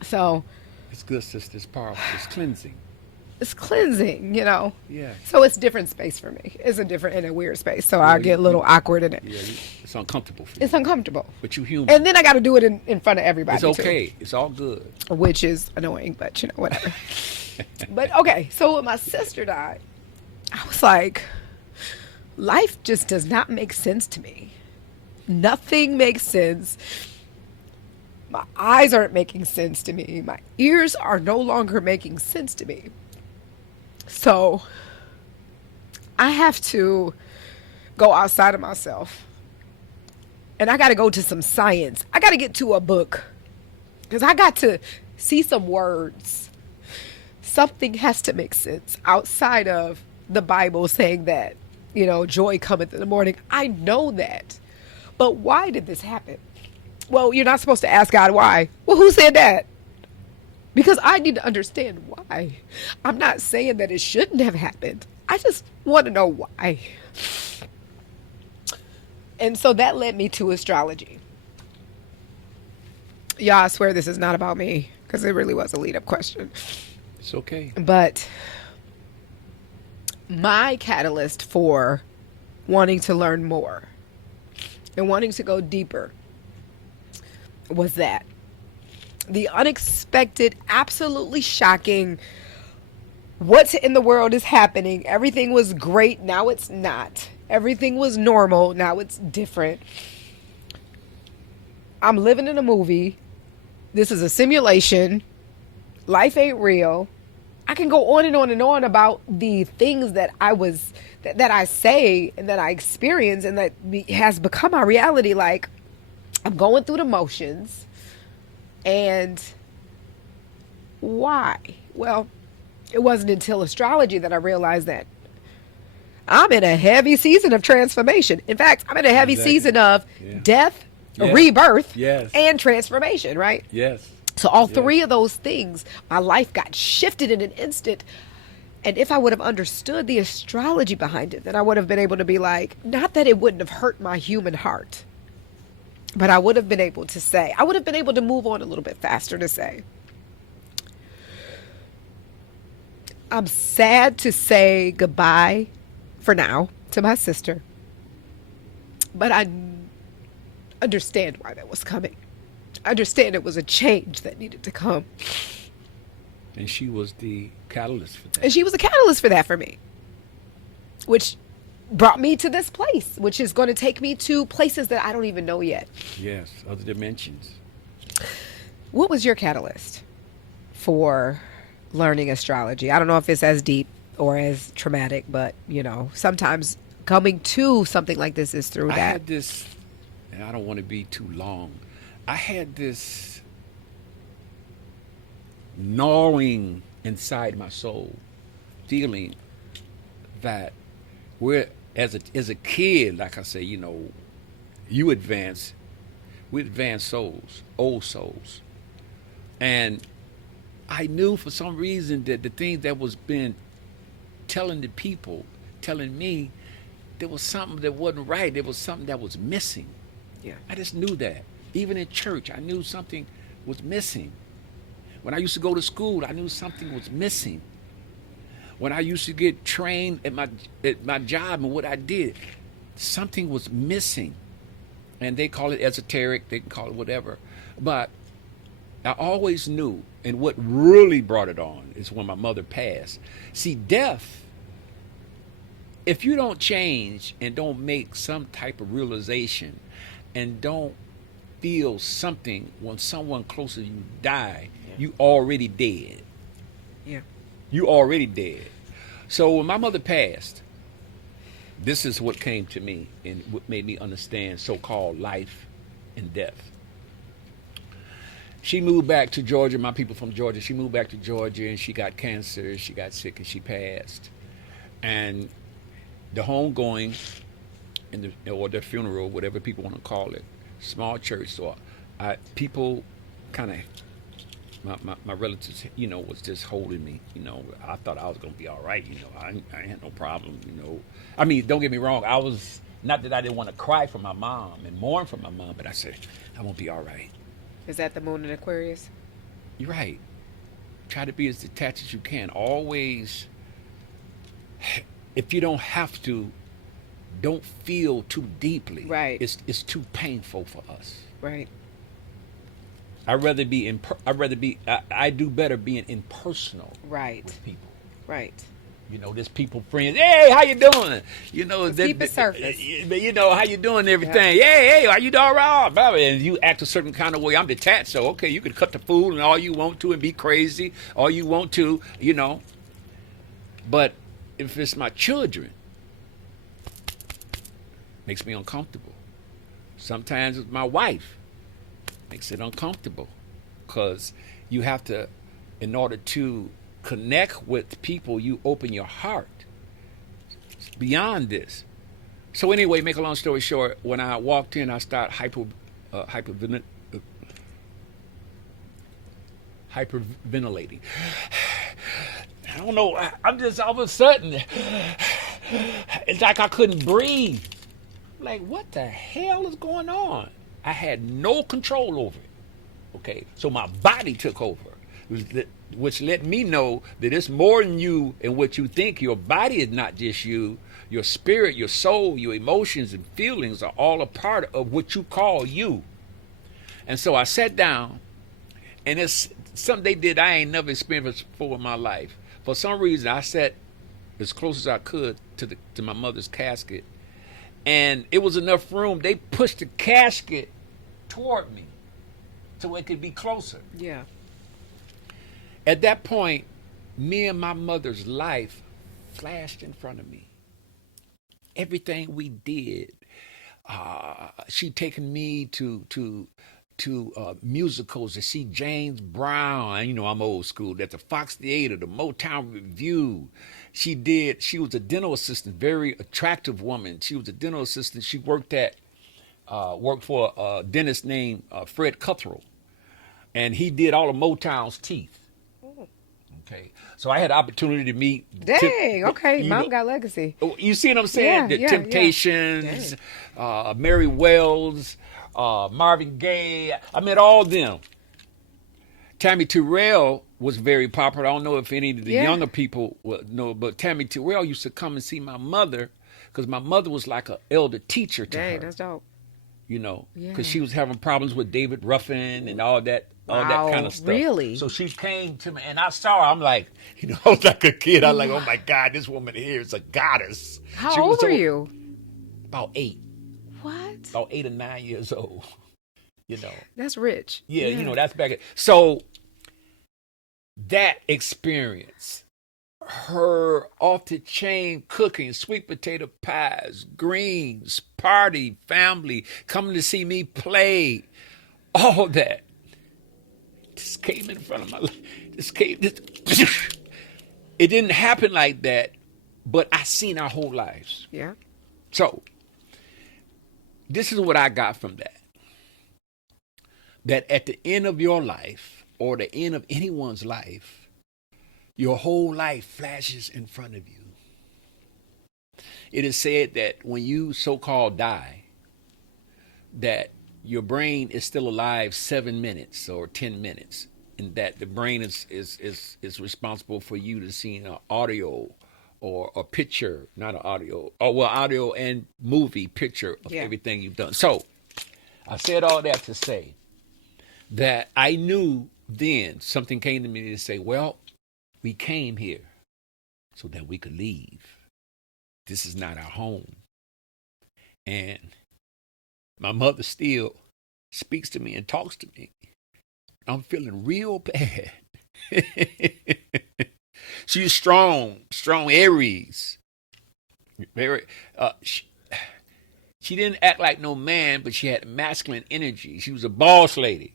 So It's good, sister. It's powerful. It's cleansing. it's cleansing, you know. Yeah. So it's different space for me. It's a different, in a weird space. So I get a little awkward in it. Yeah, it's uncomfortable for you. It's uncomfortable. But you human. And then I got to do it in front of everybody. It's okay. Too, It's all good. which is annoying, but you know, whatever. But okay, so when my sister died, I was like, life just does not make sense to me. Nothing makes sense. My eyes aren't making sense to me. My ears are no longer making sense to me. So I have to go outside of myself. And I got to go to some science. I got to get to a book. Because I got to see some words. Something has to make sense outside of the Bible saying that, you know, joy cometh in the morning. I know that. But why did this happen? Well, you're not supposed to ask God why. Well, who said that? Because I need to understand why. I'm not saying that it shouldn't have happened. I just want to know why. And so that led me to astrology. Y'all, I swear this is not about me, because it really was a lead-up question. It's okay. But my catalyst for wanting to learn more and wanting to go deeper was that. The unexpected, absolutely shocking, what's in the world is happening. Everything was great, now it's not. Everything was normal, now it's different. I'm living in a movie. This is a simulation. Life ain't real. I can go on and on and on about the things that that I say and that I experience and that has become my reality. Like, I'm going through the motions. And why? Well, it wasn't until astrology that I realized that I'm in a heavy season of transformation. In fact, I'm in a heavy Exactly. season of Yeah. death, Yeah. rebirth, Yes. and transformation, right? Yes. So all Yes. three of those things, my life got shifted in an instant. And if I would have understood the astrology behind it, then I would have been able to be like, not that it wouldn't have hurt my human heart, but I would have been able to say, I would have been able to move on a little bit faster to say, I'm sad to say goodbye for now to my sister, but I understand why that was coming. I understand it was a change that needed to come. And she was the catalyst for that. And she was a catalyst for that for me, which brought me to this place, which is going to take me to places that I don't even know yet. Yes. Other dimensions. What was your catalyst for learning astrology? I don't know if it's as deep or as traumatic, but, you know, sometimes coming to something like this is through I that. had this, and I don't want to be too long. I had this gnawing inside my soul feeling that we're, as a kid, like I say, you know, we advance souls, old souls. And I knew for some reason that the things that was been telling the people, telling me, there was something that wasn't right. There was something that was missing. Yeah. I just knew that. Even in church, I knew something was missing. When I used to go to school, I knew something was missing. When I used to get trained at my job and what I did, something was missing. And they call it esoteric, they can call it whatever. But I always knew, and what really brought it on is when my mother passed. See, death, if you don't change and don't make some type of realization and don't feel something when someone close to you die, you already dead. Yeah. You already dead. So when my mother passed, this is what came to me and what made me understand so-called life and death. She moved back to Georgia. My people from Georgia. She moved back to Georgia and she got cancer. She got sick and she passed. And the homegoing or their funeral, whatever people want to call it, small church. So people kind of, my relatives, was just holding me. I thought I was going to be all right. I had no problem. I mean, don't get me wrong. I was, not that I didn't want to cry for my mom and mourn for my mom, but I said, I won't be all right. Is that the moon in Aquarius? You're right. Try to be as detached as you can. Always, if you don't have to, don't feel too deeply. Right. It's too painful for us. Right. I do better being impersonal. Right. With people. Right. There's people friends. Hey, how you doing? Keep it surface. How you doing and everything. Yeah. Hey, are you all right? And you act a certain kind of way. I'm detached, so okay, you can cut the food and all you want to and be crazy, all you want to, But if it's my children, makes me uncomfortable. Sometimes it's my wife, makes it uncomfortable, because you have to, in order to connect with people, you open your heart. It's beyond this. So anyway, make a long story short, when I walked in, I started hyperventilating. I don't know. I'm just all of a sudden, it's like I couldn't breathe. Like, what the hell is going on? I had no control over it. Okay, so my body took over, which let me know that it's more than you and what you think. Your body is not just you. Your spirit, your soul, your emotions and feelings are all a part of what you call you. And so I sat down, and it's something they did I ain't never experienced before in my life. For some reason, I sat as close as I could to my mother's casket, and it was enough room. They pushed the casket toward me so it could be closer. Yeah. At that point, me and my mother's life flashed in front of me. Everything we did, she'd taken me to musicals to see James Brown. I'm old school. At the Fox Theater, the Motown Review. She was a dental assistant, very attractive woman. She was a dental assistant. She worked for a dentist named Fred Cutthroat. And he did all of Motown's teeth. Okay, so I had the opportunity to meet. Dang. Okay, Mom got legacy. You see what I'm saying? Yeah, The Temptations, Mary Wells, Marvin Gaye. I met all of them. Tammy Terrell was very popular. I don't know if any of the younger people know, but Tammy Terrell used to come and see my mother because my mother was like an elder teacher to her. Dang, that's dope. Because she was having problems with David Ruffin and all that kind of stuff. Really? So she came to me, and I saw her. I'm like, I was like a kid. I'm like, oh my God, this woman here is a goddess. How old were you? About 8. What? About 8 or 9 years old. That's rich. Yeah, that's back. So that experience, her off the chain cooking, sweet potato pies, greens, party, family, coming to see me play, all that just came in front of my life. It didn't happen like that, but I seen our whole lives. Yeah. So this is what I got from that. That at the end of your life, or the end of anyone's life, your whole life flashes in front of you. It is said that when you so-called die, that your brain is still alive 7 minutes or 10 minutes, and that the brain is responsible for you to see an audio or a picture, not an audio, or well, audio and movie picture of everything you've done. So I said all that to say that I knew then something came to me to say, well, we came here so that we could leave. This is not our home. And my mother still speaks to me and talks to me. I'm feeling real bad. She's strong Aries. Very. She didn't act like no man, but she had masculine energy. She was a boss lady.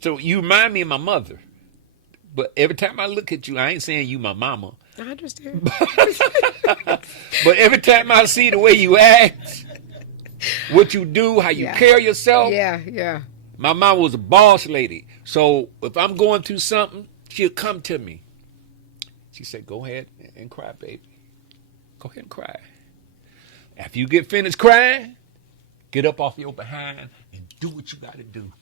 So you remind me of my mother. But every time I look at you, I ain't saying you my mama. I understand. But every time I see the way you act, what you do, how you carry yourself. Yeah. My mom was a boss lady. So if I'm going through something, she'll come to me. She said, go ahead and cry, baby. Go ahead and cry. After you get finished crying, get up off your behind and do what you got to do.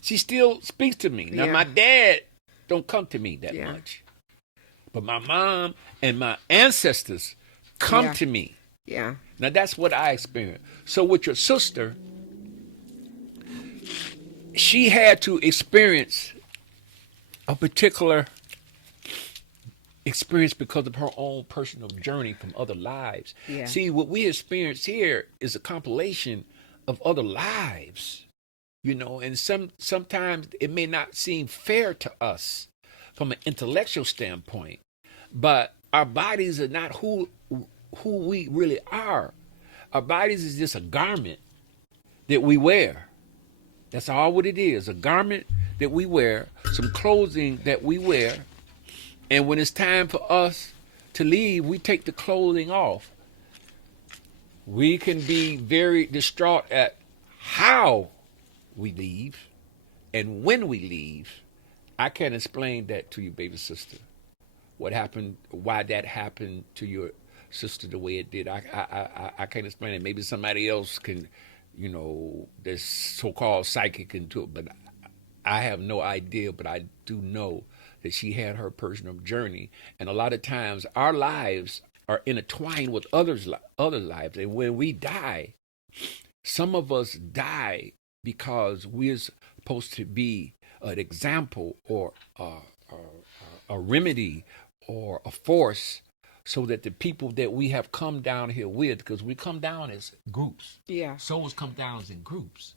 She still speaks to me. Now, my dad don't come to me that much. But my mom and my ancestors come to me. Yeah. Now, that's what I experienced. So with your sister, she had to experience a particular experience because of her own personal journey from other lives. Yeah. See, what we experience here is a compilation of other lives, you know, and sometimes it may not seem fair to us from an intellectual standpoint, but our bodies are not who we really are. Our bodies is just a garment that we wear. That's all what it is, a garment that we wear, some clothing that we wear. And when it's time for us to leave, we take the clothing off. We can be very distraught at how we leave and when we leave. I can't explain that to you, baby sister. What happened, why that happened to your sister the way it did. I can't explain it. Maybe somebody else can, you know, this so-called psychic into it, but I have no idea, but I do know that she had her personal journey. And a lot of times our lives are intertwined with other lives. And when we die, some of us die because we're supposed to be an example or a remedy or a force so that the people that we have come down here with, because we come down as groups. Yeah. Souls come down as in groups,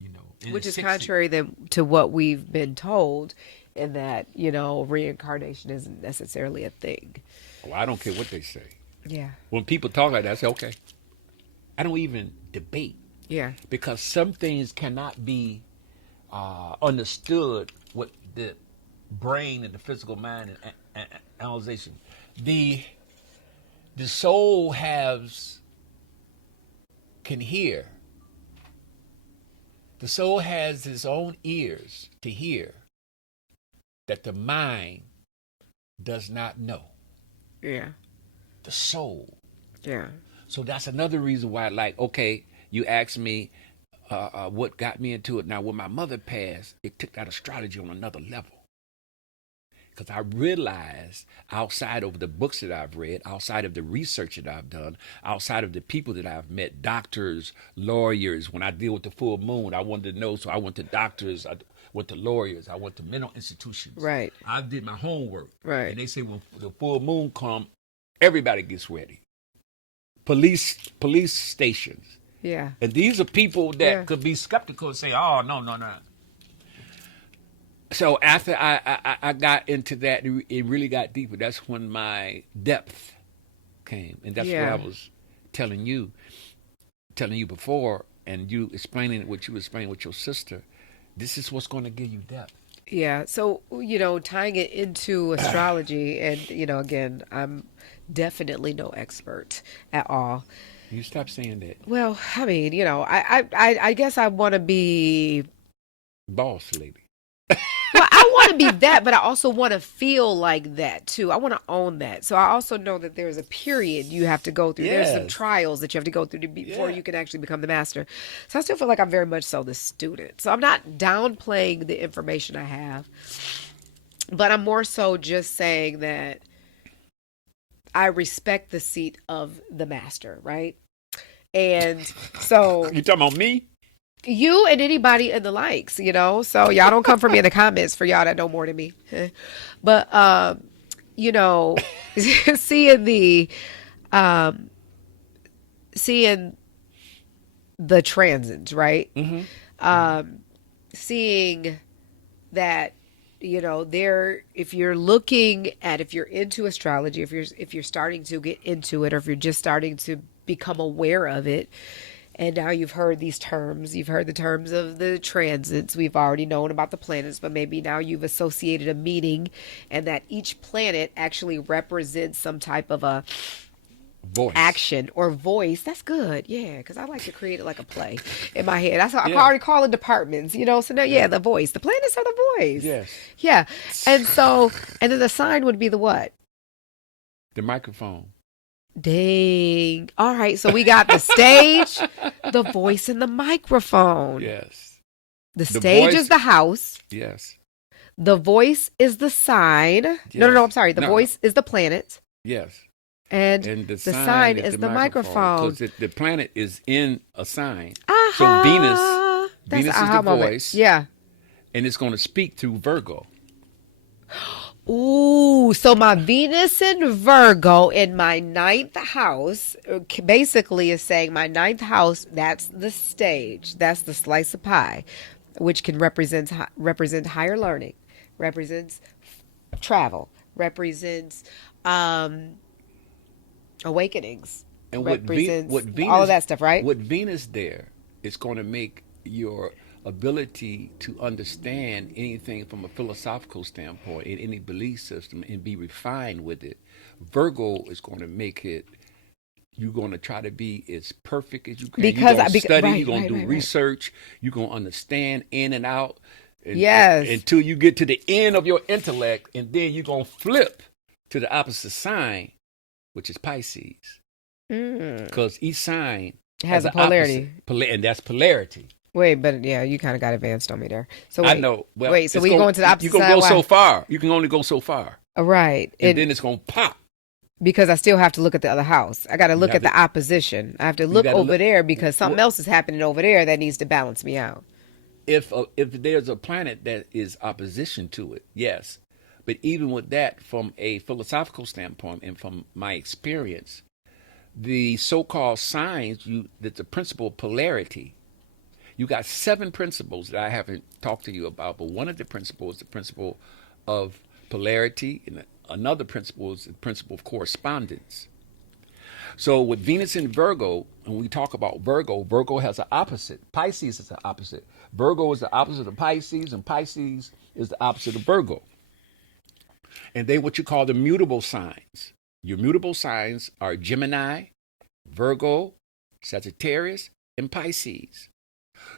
you know. Which is contrary to what we've been told, in that, you know, reincarnation isn't necessarily a thing. Well, I don't care what they say. Yeah. When people talk like that, I say, okay. I don't even debate. Yeah. Because some things cannot be understood with the brain and the physical mind and analyzation. The soul can hear. The soul has its own ears to hear that the mind does not know. Yeah. The soul. Yeah. So that's another reason why, like, okay, you asked me what got me into it. Now, when my mother passed, it took that astrology on another level. Because I realized outside of the books that I've read, outside of the research that I've done, outside of the people that I've met, doctors, lawyers, when I deal with the full moon, I wanted to know, so I went to doctors, I went to lawyers, I went to mental institutions. Right. I did my homework. Right. And they say when the full moon comes, everybody gets ready. Police stations. Yeah. And these are people that could be skeptical and say, oh, no. So after I got into that, it really got deeper. That's when my depth came. And that's what I was telling you before, and you explaining what you explained with your sister. This is what's going to give you depth. Yeah. So, you know, tying it into astrology, and, you know, again, I'm definitely no expert at all. You stop saying that. Well, I mean, you know, I guess I want to be boss lady. Well, I want to be that, but I also want to feel like that too. I want to own that. So I also know that there's a period you have to go through. There's some Yes. trials that you have to go through before Yeah. you can actually become the master. So I still feel like I'm very much so the student. So I'm not downplaying the information I have, but I'm more so just saying that I respect the seat of the master, right? And so You talking about me? you and anybody in the likes, so y'all don't come for me in the comments for y'all that know more than me. But you know, seeing um seeing the transits, right? Seeing that, if you're into astrology, if you're starting to get into it, or if you're just starting to become aware of it, and now you've heard these terms, you've heard the terms of the transits, we've already known about the planets, but maybe now you've associated a meaning, and that each planet actually represents some type of a Voice. action or voice. That's good. Yeah, because I like to create it like a play in my head. That's how I Yeah. already call it departments, so now, the voice. The planets are the voice. Yes. Yeah. And then the sign would be the what? The microphone. Dang. All right. So we got the stage, the voice, and the microphone. Yes. The stage voice- is the house. Yes. The voice is the sign. No, Yes. I'm sorry. The No. voice is the planet. Yes. And And the sign is the microphone. Because the planet is in a sign. Aha. So Venus That's is aha the moment. voice. Yeah. And it's going to speak through Virgo. Ooh, so my Venus in Virgo in my ninth house basically is saying my ninth house, that's the stage. That's the slice of pie, which can represent higher learning, represents travel, represents awakenings, And represents what Venus, all of that stuff, right? What Venus there is going to make your ability to understand anything from a philosophical standpoint in any belief system and be refined with it. Virgo is going to make it. You're going to try to be as perfect as you can. Because you're going to study. right, You're going right, to do right. research. You're going to understand in and out. Yes. Until you get to the end of your intellect, and then you're going to flip to the opposite sign, which is Pisces. Because each sign Has a an polarity. opposite, and that's polarity. Wait, but yeah, you kind of got advanced on me there. So wait, I know. Well, wait, so it's we going to the opposite You can side? go Why? so far. You can only go so far, Right. and then it's going to pop. Because I still have to look at the other house. I got to look have at the opposition. I have to look gotta over look- there because something else is happening over there that needs to balance me out. If there's a planet that is opposition to it, yes. But even with that, from a philosophical standpoint and from my experience, the so-called signs, that's the principle of polarity. You got 7 principles that I haven't talked to you about, but one of the principles is the principle of polarity, and another principle is the principle of correspondence. So with Venus in Virgo, when we talk about Virgo has an opposite. Pisces is the opposite. Virgo is the opposite of Pisces, and Pisces is the opposite of Virgo. And they what you call the mutable signs. Your mutable signs are Gemini, Virgo, Sagittarius, and Pisces.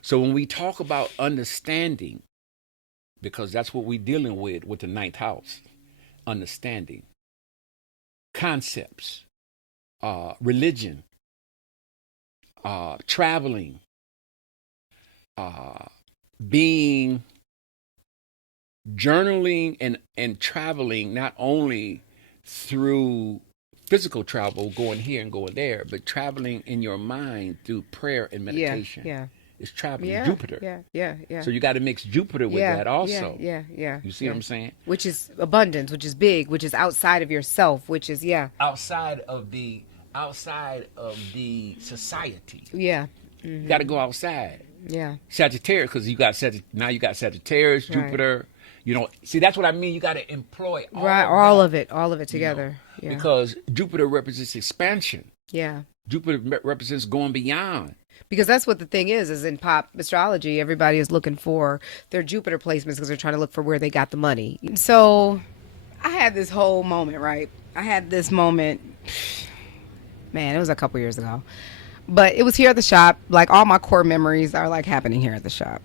So when we talk about understanding, because that's what we're dealing with the ninth house, understanding, concepts, religion, traveling, being, journaling and traveling, not only through physical travel, going here and going there, but traveling in your mind through prayer and meditation. Yeah. It's traveling. Yeah. Jupiter. Yeah. So you got to mix Jupiter with that also. Yeah. You see what I'm saying? Which is abundance, which is big, which is outside of yourself, which is, Outside of the society. Yeah. You got to go outside. Yeah. Sagittarius, because you got Sagittarius, Right. Jupiter. See, that's what I mean. You got to employ All of it together. Yeah. Because Jupiter represents expansion. Yeah. Jupiter represents going beyond. Because that's what the thing is in pop astrology, everybody is looking for their Jupiter placements because they're trying to look for where they got the money. So I had this whole moment, right? I had this moment, man, it was a couple years ago. But it was here at the shop. Like all my core memories are like happening here at the shop.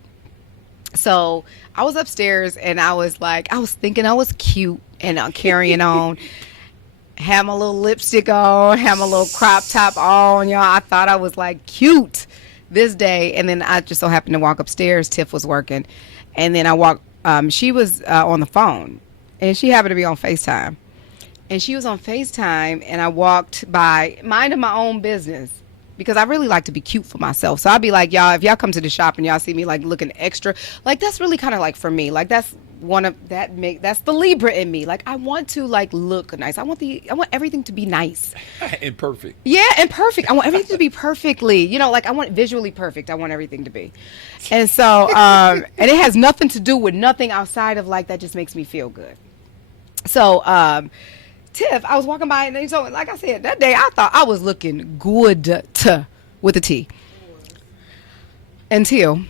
So I was upstairs and I was thinking I was cute and carrying on. Had my little lipstick on, had my little crop top on, y'all. I thought I was like cute this day. And then I just so happened to walk upstairs. Tiff was working. And then I walked, she was on the phone and she happened to be on FaceTime. And she was on FaceTime and I walked by minding my own business because I really like to be cute for myself. So I'd be like, y'all, if y'all come to the shop and y'all see me like looking extra, like that's really kind of like for me. Like that's that's the Libra in me. Like I want to like look nice. I want everything to be nice and perfect. Yeah, and perfect. I want everything to be perfectly, like I want visually perfect. I want everything to be. And so and it has nothing to do with nothing outside of like that just makes me feel good. So Tiff, I was walking by and so like I said, that day I thought I was looking good with a T. Until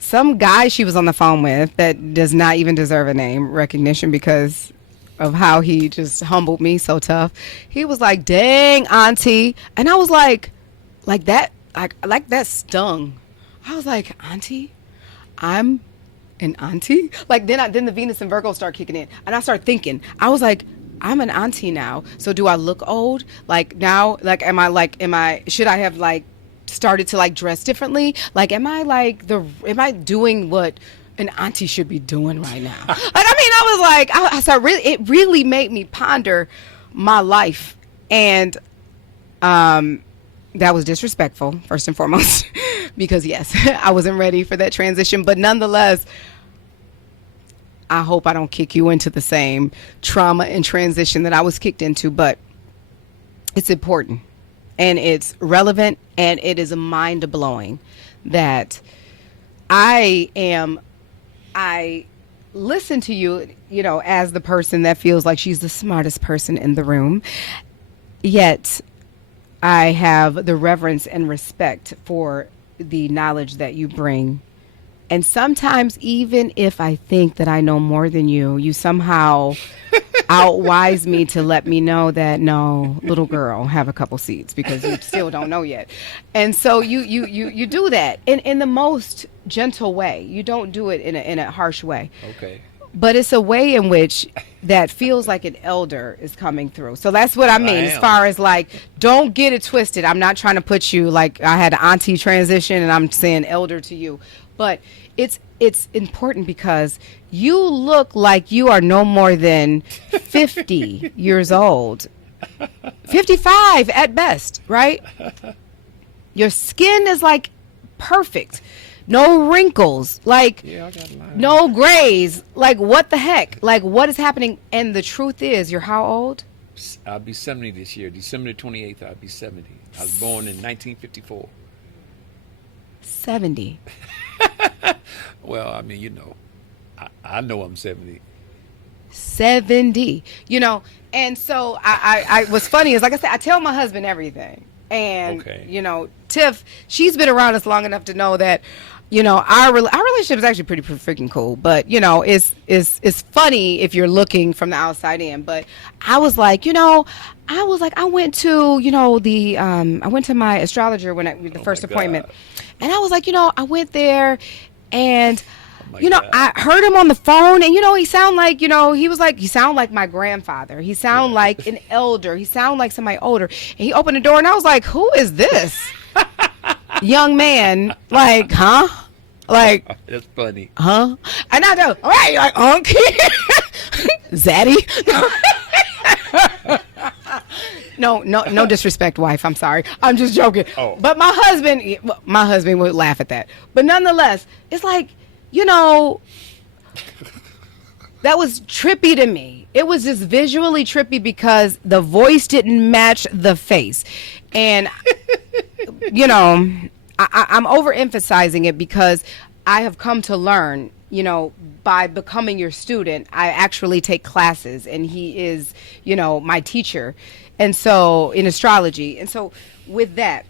some guy she was on the phone with that does not even deserve a name recognition because of how he just humbled me so tough. He was like, "Dang, auntie," and I was like that, like that stung. I was like, "Auntie, I'm an auntie." Like then the Venus and Virgo start kicking in, and I start thinking. I was like, "I'm an auntie now. So do I look old? Like now? Like am I? Should I have like?" started to like dress differently? Like am I doing what an auntie should be doing right now? Like I mean I was like I started it really made me ponder my life, and that was disrespectful first and foremost because yes, I wasn't ready for that transition, but nonetheless I hope I don't kick you into the same trauma and transition that I was kicked into, but it's important. And it's relevant, and it is mind-blowing that I listen to you, as the person that feels like she's the smartest person in the room, yet I have the reverence and respect for the knowledge that you bring. And sometimes even if I think that I know more than you, you somehow outwise me to let me know that no, little girl, have a couple seats because you still don't know yet. And so you do that in the most gentle way. You don't do it in a harsh way. Okay. But it's a way in which that feels like an elder is coming through. So that's what I mean as far as like, don't get it twisted. I'm not trying to put you like I had an auntie transition and I'm saying elder to you. But it's important because you look like you are no more than 50 years old. 55 at best, right? Your skin is like perfect. No wrinkles, like no grays. Like what the heck? Like what is happening? And the truth is, you're how old? I'll be 70 this year. December 28th, I'll be 70. I was born in 1954. 70. Well, I mean, I know I'm 70. 70. And so I what's funny is, like I said, I tell my husband everything. And, okay. Tiff, she's been around us long enough to know that, our relationship is actually pretty freaking cool. But, it's funny if you're looking from the outside in. But I was like, I went to, I went to my astrologer the first appointment. And I was like, I went there and, I heard him on the phone and, he sound like, he sound like my grandfather. He sound like an elder. He sound like somebody older. And he opened the door and I was like, who is this young man? Like, huh? Like, that's funny. Huh? And I go, all right, like, Zaddy. No disrespect, wife. I'm sorry. I'm just joking. Oh. But my husband would laugh at that. But nonetheless, it's like, that was trippy to me. It was just visually trippy because the voice didn't match the face. And, I'm overemphasizing it because I have come to learn, by becoming your student, I actually take classes and he is, my teacher. And so in astrology. And so with that,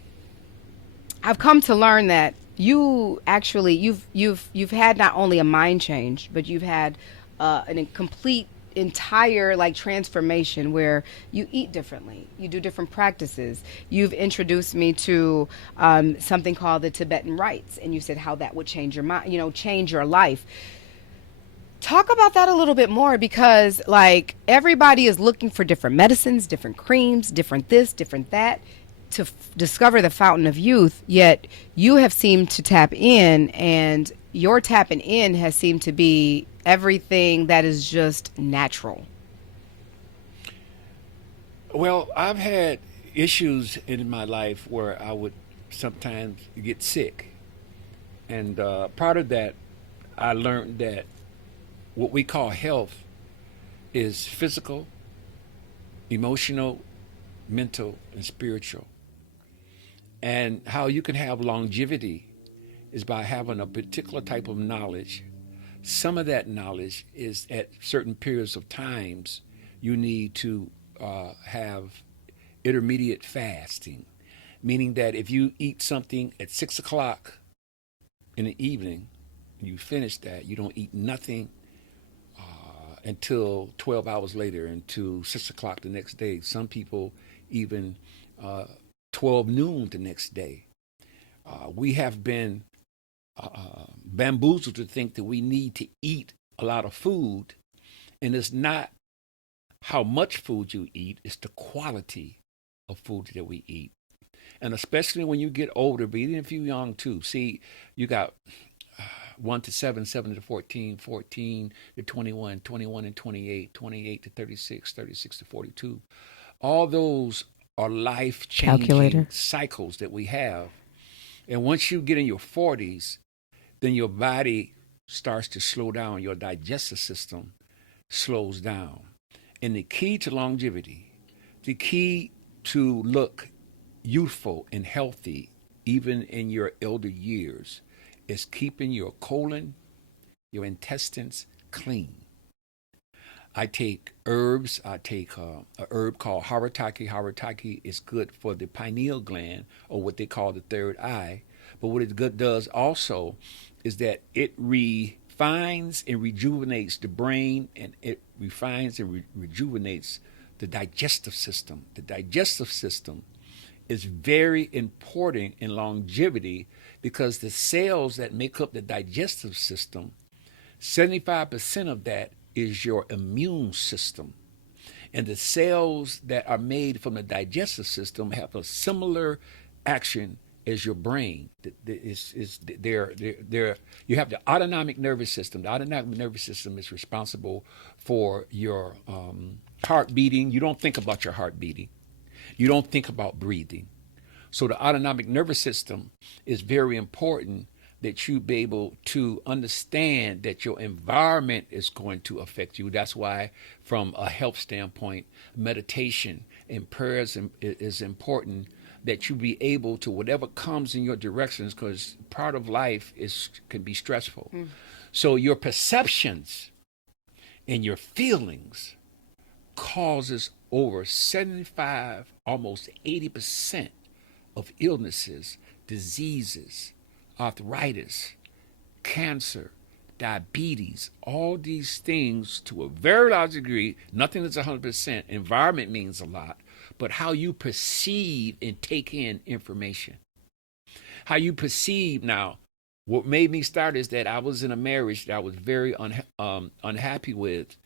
I've come to learn that you actually, you've had not only a mind change, but you've had a complete entire like transformation where you eat differently, you do different practices. You've introduced me to something called the Tibetan rites, and you said how that would change your mind, you know, change your life. Talk about that a little bit more, because like everybody is looking for different medicines, different creams, different this, different that, to discover the fountain of youth. Yet you have seemed to tap in, and your tapping in has seemed to be everything that is just natural. Well, I've had issues in my life where I would sometimes get sick. And part of that, I learned that what we call health is physical, emotional, mental, and spiritual. And how you can have longevity is by having a particular type of knowledge. Some of that knowledge is at certain periods of times you need to have intermediate fasting, meaning that if you eat something at 6 o'clock in the evening, and you finish that, you don't eat nothing until 12 hours later, until 6 o'clock the next day. Some people even 12 noon the next day. We have been bamboozled to think that we need to eat a lot of food, and it's not how much food you eat, it's the quality of food that we eat. And especially when you get older, but even if you're young too. See, you got 1 to 7, 7 to 14, 14 to 21, 21 and 28, 28 to 36, 36 to 42. All those are life-changing Calculator. cycles that we have. And once you get in your 40s, then your body starts to slow down. Your digestive system slows down. And the key to longevity, the key to look youthful and healthy, even in your elder years, is keeping your colon, your intestines clean. I take herbs. I take a herb called harataki. Harataki is good for the pineal gland, or what they call the third eye. But what it does also is that it refines and rejuvenates the brain, and it refines and rejuvenates the digestive system. The digestive system is very important in longevity because the cells that make up the digestive system, 75% of that is your immune system. And the cells that are made from the digestive system have a similar action as your brain. You have the autonomic nervous system. The autonomic nervous system is responsible for your heart beating. You don't think about your heart beating. You don't think about breathing. So the autonomic nervous system is very important, that you be able to understand that your environment is going to affect you. That's why, from a health standpoint, meditation and prayers is important, that you be able to, whatever comes in your directions, because part of life can be stressful. So your perceptions and your feelings causes over 75, almost 80% of illnesses, diseases, arthritis, cancer, diabetes, all these things to a very large degree. Nothing is 100%. Environment means a lot, but how you perceive and take in information. How you perceive. Now, what made me start is that I was in a marriage that I was very unhappy with,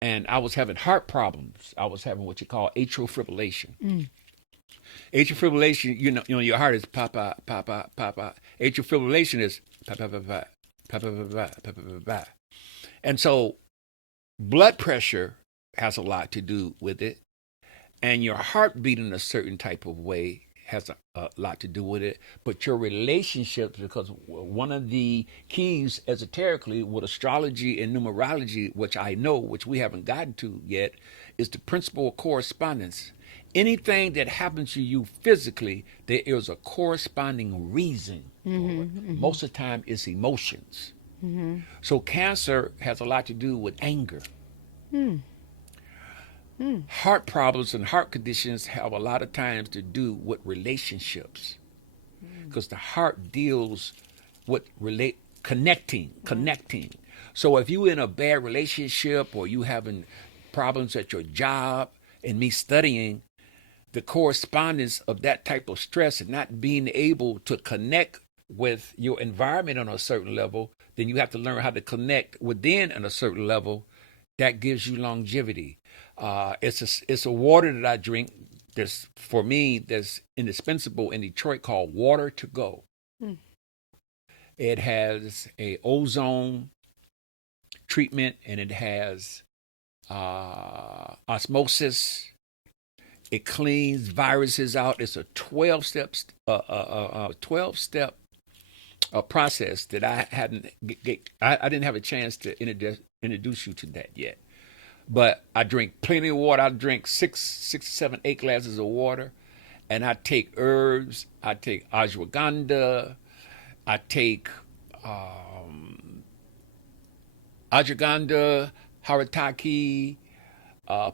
and I was having heart problems. I was having what you call atrial fibrillation. Atrial fibrillation, you know, your heart is pop, pop, pop, pop, pop. Atrial fibrillation is pop, pop, pop, pop, pop, pop, pop, pop, pop, pop. And so blood pressure has a lot to do with it, and your heart beating a certain type of way has a lot to do with it. But your relationships, because one of the keys esoterically with astrology and numerology, which I know, which we haven't gotten to yet, is the principle of correspondence. Anything that happens to you physically, there is a corresponding reason. Most of the time, it's emotions. So cancer has a lot to do with anger. Heart problems and heart conditions have a lot of times to do with relationships, because the heart deals with connecting. So if you're in a bad relationship, or you having problems at your job, and me studying the correspondence of that type of stress and not being able to connect with your environment on a certain level, then you have to learn how to connect within on a certain level. That gives you longevity. It's a water that I drink. That's for me. That's indispensable in Detroit called Water to Go. Mm. It has a ozone treatment and it has osmosis. It cleans viruses out. It's a 12-step process that I hadn't I didn't have a chance to introduce you to that yet. But I drink plenty of water. I drink 6, 7, 8 glasses of water, and I take herbs. I take ashwagandha. I take ashwagandha, haritaki,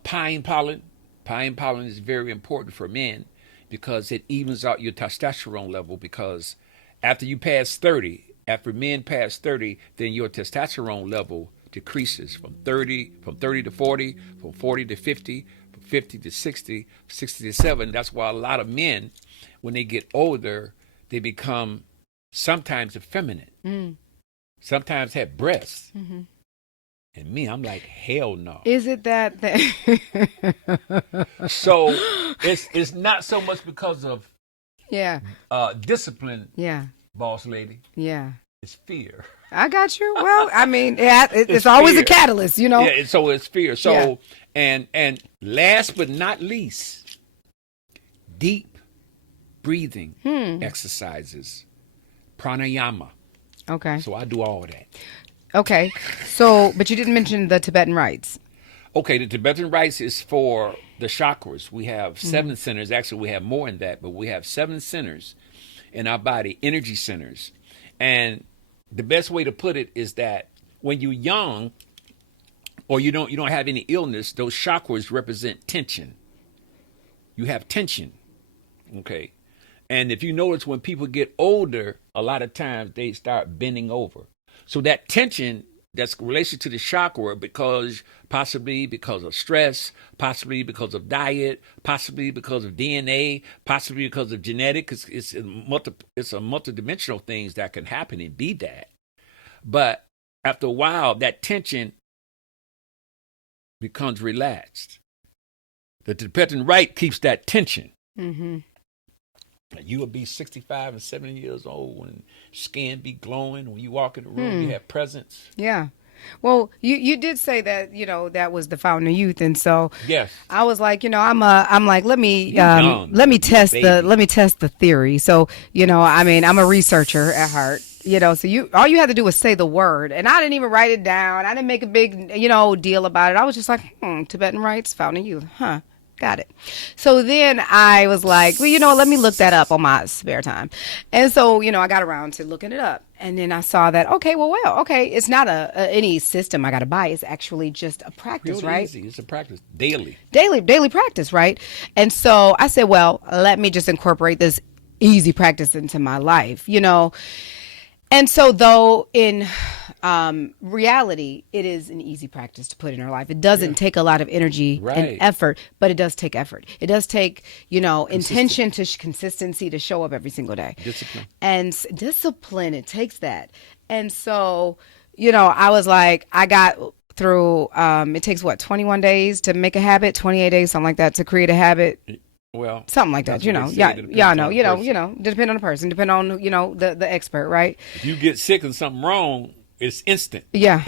pine pollen. Pine pollen is very important for men because it evens out your testosterone level. Because after men pass 30, then your testosterone level decreases from 30 to 40, from 40 to 50, from 50 to 60, 60 to 70. That's why a lot of men, when they get older, they become sometimes effeminate, sometimes have breasts. Mm-hmm. And me, I'm like, hell no. Is it that? So it's not so much because of Yeah. discipline, Yeah. boss lady. Yeah. It's fear. I got you. Well, I mean, it's always fear. a catalyst, you know. Yeah, so it's fear. So Yeah. and last but not least, deep breathing exercises, pranayama. Okay. So I do all of that. Okay. So, but you didn't mention the Tibetan rites. Okay, the Tibetan rites is for the chakras. We have 7 centers. Actually, we have more than that, but we have 7 centers in our body, energy centers. And the best way to put it is that when you're young or you don't have any illness, those chakras represent tension. You have tension. Okay. And if you notice, when people get older, a lot of times they start bending over. So that tension that's related to the chakra, possibly because of stress, possibly because of diet, possibly because of DNA, possibly because of genetics. It's a multidimensional things that can happen and be that. But after a while, that tension becomes relaxed. The Tibetan rite keeps that tension. Mm-hmm. You will be 65 and 70 years old and skin be glowing. When you walk in the room, you have presence. Yeah. Well, you did say that, that was the fountain of youth, and so yes, I was like, I'm like, let me young. test the theory. So, I mean, I'm a researcher at heart. So all you had to do was say the word, and I didn't even write it down. I didn't make a big, deal about it. I was just like, Tibetan rites, fountain of youth, huh? Got it. So then I was like, well, let me look that up on my spare time. And so, I got around to looking it up. And then I saw that, okay, it's not any system I got to buy. It's actually just a practice, really right? easy. It's a practice. Daily practice, right? And so I said, well, let me just incorporate this easy practice into my life, And so though in reality, it is an easy practice to put in our life. It doesn't take a lot of energy and effort, but it does take effort. It does take, intention to consistency to show up every single day. Discipline. And discipline, it takes that. And so, I was like, I got through, it takes 21 days to make a habit, 28 days, something like that, to create a habit. Well, something like that, know, depend on the person, depend on, the expert, right? If you get sick and something wrong, it's instant. Yeah.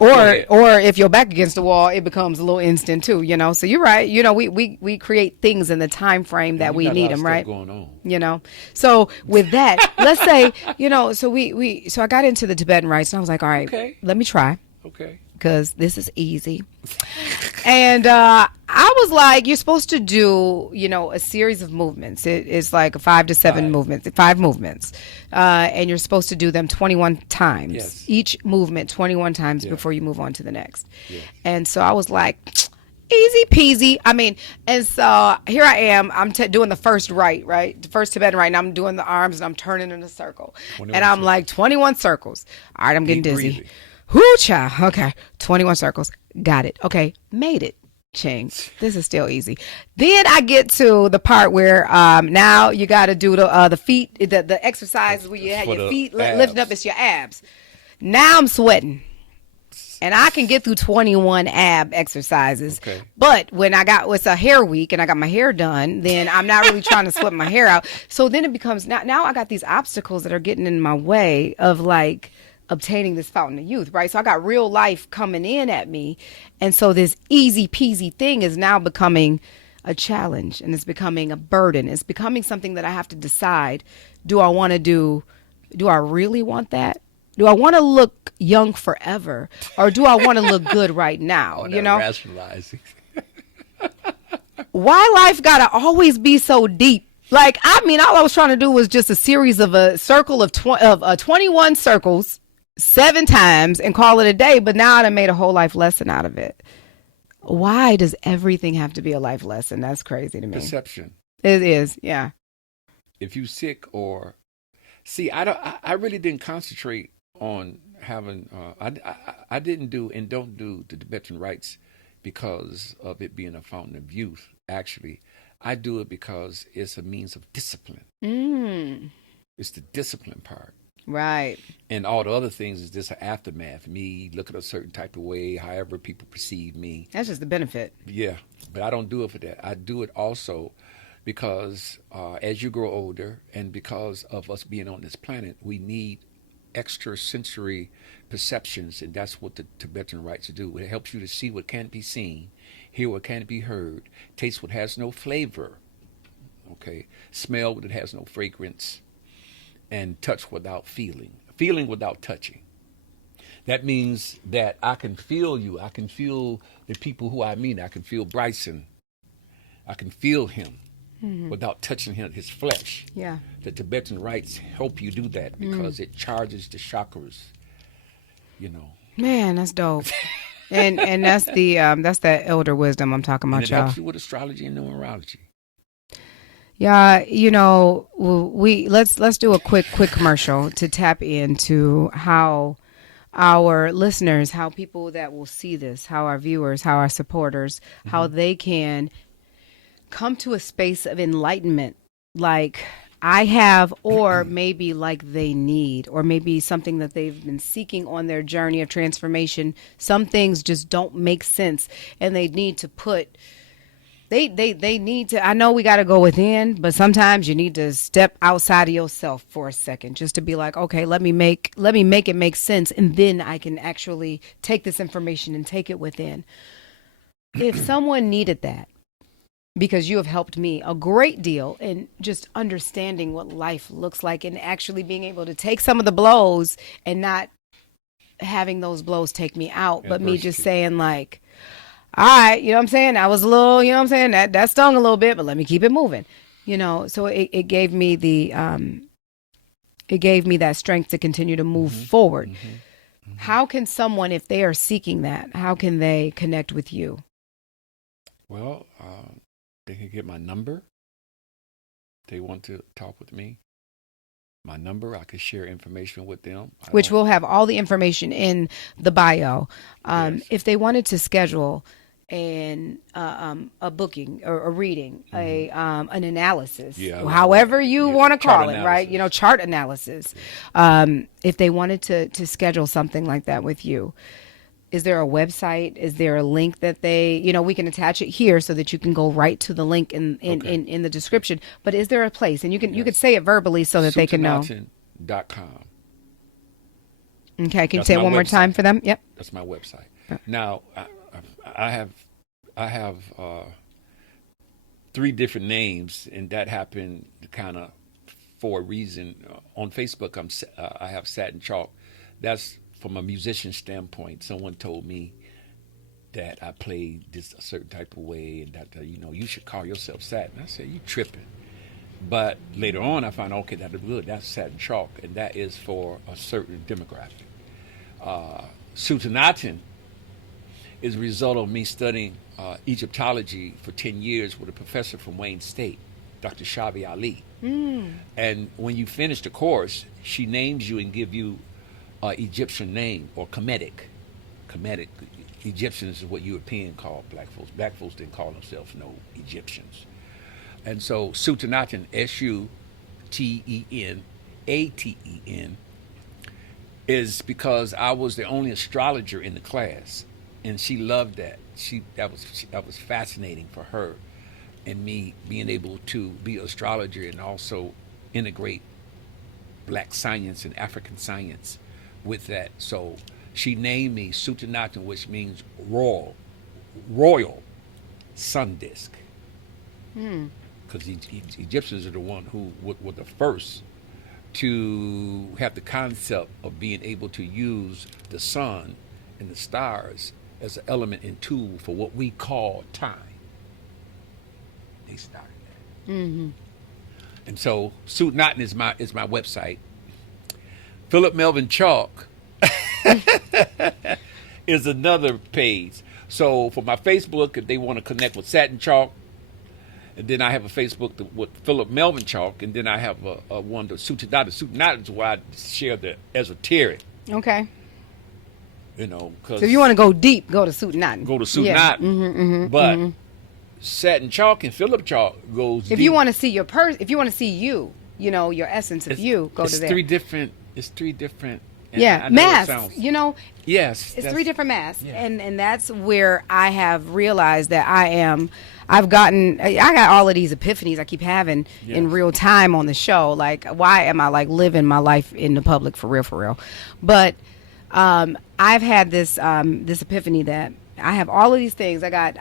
or if you're back against the wall, it becomes a little instant too, So you're right. We create things in the time frame that we need them, right? Going on. So with that, let's say, so I got into the Tibetan rites and I was like, all right, let me try. Okay. Because this is easy. And I was like, you're supposed to do, a series of movements. It's like 5 to 7 movements, 5 movements. And you're supposed to do them 21 times. Yes. Each movement 21 times before you move on to the next. Yeah. And so I was like, easy peasy. I mean, and so here I am. I'm doing the first rite, right? The first Tibetan rite. And I'm doing the arms and I'm turning in a circle. And I'm like, 21 circles. All right, I'm getting dizzy. Breathing. Hoo-cha. Okay. 21 circles. Got it. Okay. Made it. Ching. This is still easy. Then I get to the part where now you got to do the feet, the exercises where you have For your the feet abs. lifting up. It's your abs. Now I'm sweating. And I can get through 21 ab exercises. Okay. But when it's a hair week and I got my hair done, then I'm not really trying to sweat my hair out. So then it becomes, now I got these obstacles that are getting in my way of like obtaining this fountain of youth, right? So I got real life coming in at me. And so this easy peasy thing is now becoming a challenge, and it's becoming a burden. It's becoming something that I have to decide. Do I really want that? Do I want to look young forever, or do I want to look good right now? You know, rationalizing. Why life gotta always be so deep? Like, I mean, all I was trying to do was just a series of a circle of 21 circles 7 times and call it a day. But now I done made a whole life lesson out of it. Why does everything have to be a life lesson? That's crazy to me. Perception. It is, yeah. If you sick or see, I really didn't concentrate on having. I didn't do and don't do the Tibetan rites because of it being a fountain of youth. Actually, I do it because it's a means of discipline. It's the discipline part. Right. And all the other things is just an aftermath. Me looking a certain type of way, however people perceive me. That's just the benefit. Yeah, but I don't do it for that. I do it also because as you grow older and because of us being on this planet, we need extrasensory perceptions, and that's what the Tibetan rites do. It helps you to see what can't be seen, hear what can't be heard, taste what has no flavor, okay, smell what it has no fragrance, and touch without feeling, feeling without touching. That means that I can feel you. I can feel the people who I meet. I can feel Bryson. I can feel him without touching his flesh. Yeah. The Tibetan rites help you do that because it charges the chakras, you know. Man, that's dope. and that's that elder wisdom I'm talking about, And it y'all. helps you with astrology and numerology. Yeah, you know, let's do a quick commercial to tap into how our listeners, how people that will see this, how our viewers, how our supporters, how they can come to a space of enlightenment like I have, or maybe like they need, or maybe something that they've been seeking on their journey of transformation. Some things just don't make sense, and they need to put they need to, I know we got to go within, but sometimes you need to step outside of yourself for a second just to be like, okay, let me make it make sense, and then I can actually take this information and take it within. If someone needed that, because you have helped me a great deal in just understanding what life looks like and actually being able to take some of the blows and not having those blows take me out, but me just saying like, all right, you know what I'm saying? I was a little, you know what I'm saying? That stung a little bit, but let me keep it moving. You know, so it gave me that strength to continue to move forward. How can someone, if they are seeking that, how can they connect with you? Well, they can get my number. They want to talk with me. My number, I could share information with them. Which we'll have all the information in the bio. Yes. If they wanted to schedule a booking or a reading, an analysis, however you want to call it, right? You know, chart analysis. If they wanted to schedule something like that with you, is there a website? Is there a link that they, you know, we can attach it here so that you can go right to the link in the description. But is there a place? And you could say it verbally so that they can know. SutenAten.com. Okay, can you say it one more time for them? Yep. That's my website. Now, I have 3 different names, and that happened kind of for a reason. On Facebook, I have Satin Chalk. That's from a musician standpoint. Someone told me that I played this a certain type of way, and that you know, you should call yourself Satin. I said, you tripping. But later on, I found, okay, that's good. That's Satin Chalk, and that is for a certain demographic. Suten Aten is a result of me studying Egyptology for 10 years with a professor from Wayne State, Dr. Shabi Ali. And when you finish the course, she names you and give you an Egyptian name or Kemetic. Kemetic. Egyptians is what European call black folks. Black folks didn't call themselves no Egyptians. And so Suten Aten, Suten Aten, is because I was the only astrologer in the class, and she loved that. That was fascinating for her, and me being able to be an astrologer and also integrate black science and African science with that. So she named me Suten Aten, which means royal sun disk. Because the Egyptians are the one who were the first to have the concept of being able to use the sun and the stars as an element and tool for what we call time. They started that. And so Suten Aten is my website. Philip Melvin Chalk is another page. So for my Facebook, if they want to connect with Satin Chalk, and then I have a Facebook with Philip Melvin Chalk, and then I have a one to Suten Aten. Suten Aten is where I share the esoteric. Okay. You know, So if you want to go deep, go to Suten Aten. go to Suten Aten. But Satin Chalk and Philip Chalk goes If deep. you want to see your if you want to see you, you know, your essence of you, go to there. It's three different. And Yeah, I know it masks. sounds- You know, Yes, it's three different masks, yeah. and that's where I have realized that I got all of these epiphanies I keep having in Yes. real time on the show. Like, why am I like living my life in the public for real? But I've had this this epiphany that I have all of these things. I got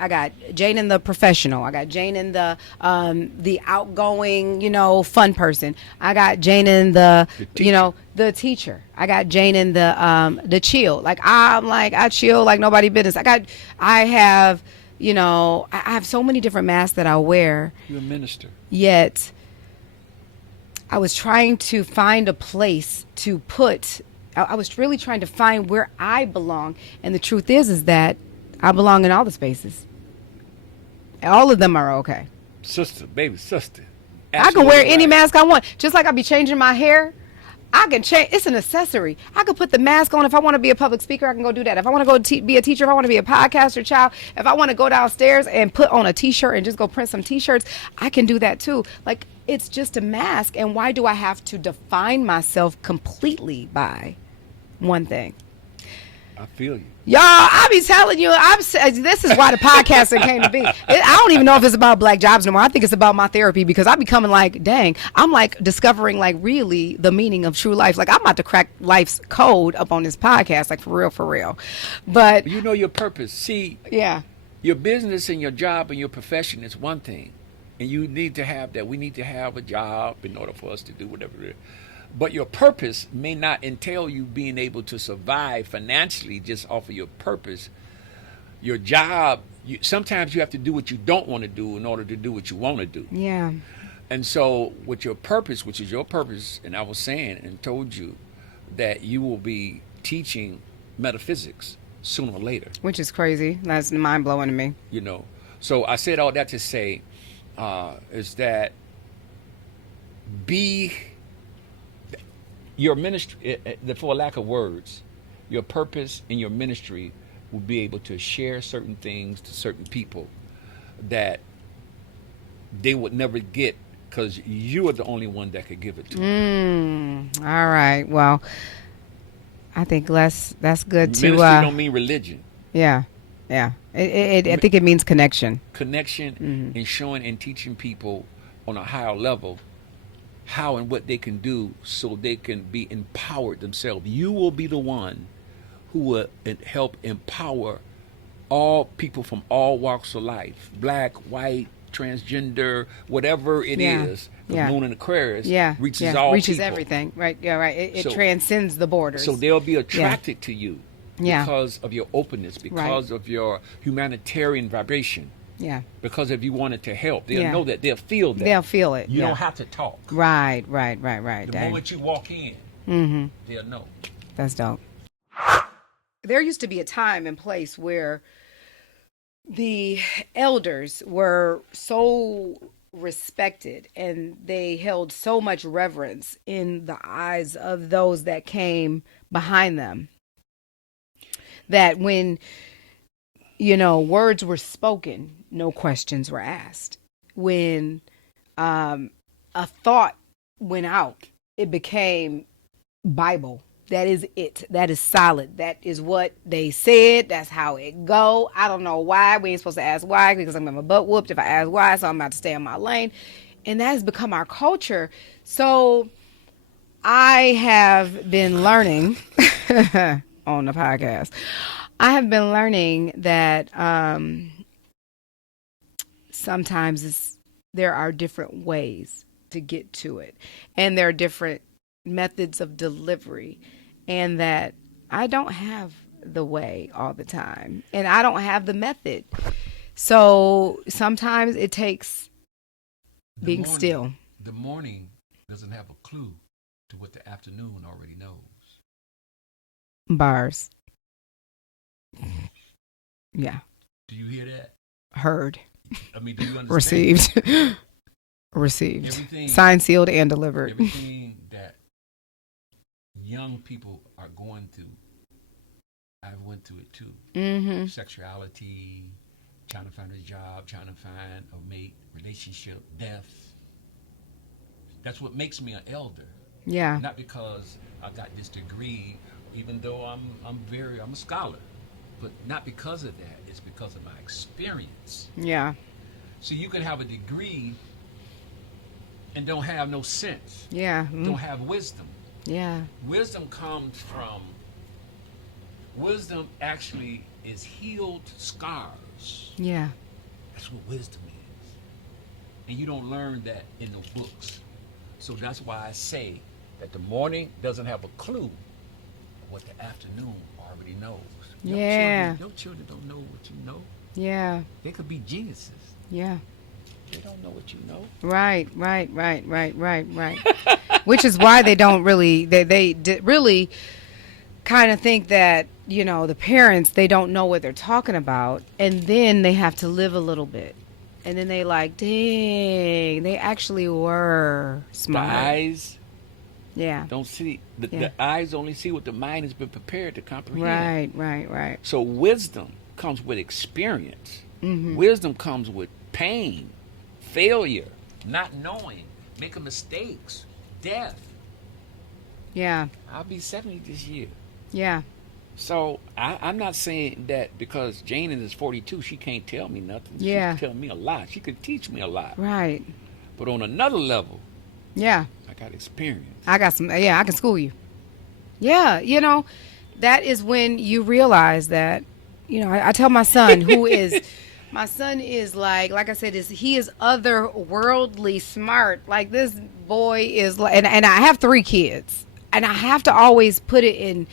Jane the professional. I got Jane the outgoing, you know, fun person. I got Jane the you know, the teacher. I got Jane the chill. Like I chill like nobody business. I have, you know, I have so many different masks that I wear. You're a minister. Yet I was trying to find a place to put. I was really trying to find where I belong, and the truth is that I belong in all the spaces. All of them are okay. Sister, baby, sister. I can wear Absolutely any right. mask I want. Just like I be changing my hair, I can change. It's an accessory. I could put the mask on if I want to be a public speaker. I can go do that. If I want to go be a teacher, if I want to be a podcaster, child, if I want to go downstairs and put on a T-shirt and just go print some T-shirts, I can do that too. Like, it's just a mask. And why do I have to define myself completely by one thing? I feel you. Y'all, I be telling you, this is why the podcasting came to be. I don't even know if it's about black jobs no more. I think it's about my therapy, because I be coming like, dang, I'm like discovering like really the meaning of true life. Like, I'm about to crack life's code up on this podcast, like for real. But You know your purpose. See, yeah, your business and your job and your profession is one thing, and you need to have that. We need to have a job in order for us to do whatever it is. But your purpose may not entail you being able to survive financially just off of your purpose. Your job, sometimes you have to do what you don't want to do in order to do what you want to do. yeah, And so with your purpose, which is your purpose, and I was saying and told you that you will be teaching metaphysics sooner or later, which is crazy. That's mind blowing to me. you know. So I said all that to say is that be your ministry, for lack of words, your purpose and your ministry will be able to share certain things to certain people that they would never get, because you are the only one that could give it to them. All right. Well, I think that's good to. Ministry don't mean religion. Yeah. I think it means connection. Connection and showing and teaching people on a higher level how and what they can do so they can be empowered themselves. You will be the one who will help empower all people from all walks of life, black, white, transgender, whatever it is. The moon and Aquarius reaches all reaches people. everything. Right. Yeah. Right. It So- transcends the borders. So they'll be attracted to you Yeah. because of your openness, because of your humanitarian vibration. Yeah. Because if you wanted to help, they'll Yeah. know that. They'll feel that. They'll feel it. You yeah. don't have to talk. Right. The Dang. moment you walk in, they'll know. That's dope. There used to be a time and place where the elders were so respected and they held so much reverence in the eyes of those that came behind them that when, words were spoken, no questions were asked. When a thought went out, it became Bible. That is it. That is solid. That is what they said. That's how it go. I don't know why. We ain't supposed to ask why, because I'm gonna have my butt whooped if I ask why. So I'm about to stay in my lane, and that has become our culture. So I have been learning on the podcast. I have been learning that sometimes there are different ways to get to it, and there are different methods of delivery, and that I don't have the way all the time, and I don't have the method. So sometimes it takes being still. The morning doesn't have a clue to what the afternoon already knows. Bars. Yeah. Do you hear that? Heard. I mean, do you understand? Received. Received. Everything, signed, sealed, and delivered. Everything that young people are going through, I've went through it too. Mm-hmm. Sexuality, trying to find a job, trying to find a mate, relationship, death. That's what makes me an elder. Yeah. Not because I got this degree, even though I'm a scholar, but not because of that. It's because of my experience. Yeah. So you can have a degree and don't have no sense. Yeah. Don't have wisdom. Yeah. Wisdom actually is healed scars. Yeah. That's what wisdom is. And you don't learn that in the books. So that's why I say that the morning doesn't have a clue of what the afternoon already knows. Yeah. Your children don't know what you know. Yeah. They could be geniuses. Yeah. They don't know what you know. Right. Which is why they don't really, they really kind of think that, the parents, they don't know what they're talking about. And then they have to live a little bit. And then they like, dang, they actually were smart. The eyes Yeah. don't see, the eyes only see what the mind has been prepared to Right. comprehend. Right. So wisdom comes with experience. Mm-hmm. Wisdom comes with pain, failure, not knowing, making mistakes, death. Yeah. I'll be 70 this year. Yeah. So I'm not saying that because Jane is 42, she can't tell me nothing. Yeah. She can tell me a lot. She can teach me a lot. Right. But on another level, Yeah. I got experience. I got some, I can school you. Yeah. That is when you realize that, I tell my son my son is like I said, he is otherworldly smart. Like this boy is like, and I have 3 kids, and I have to always put it in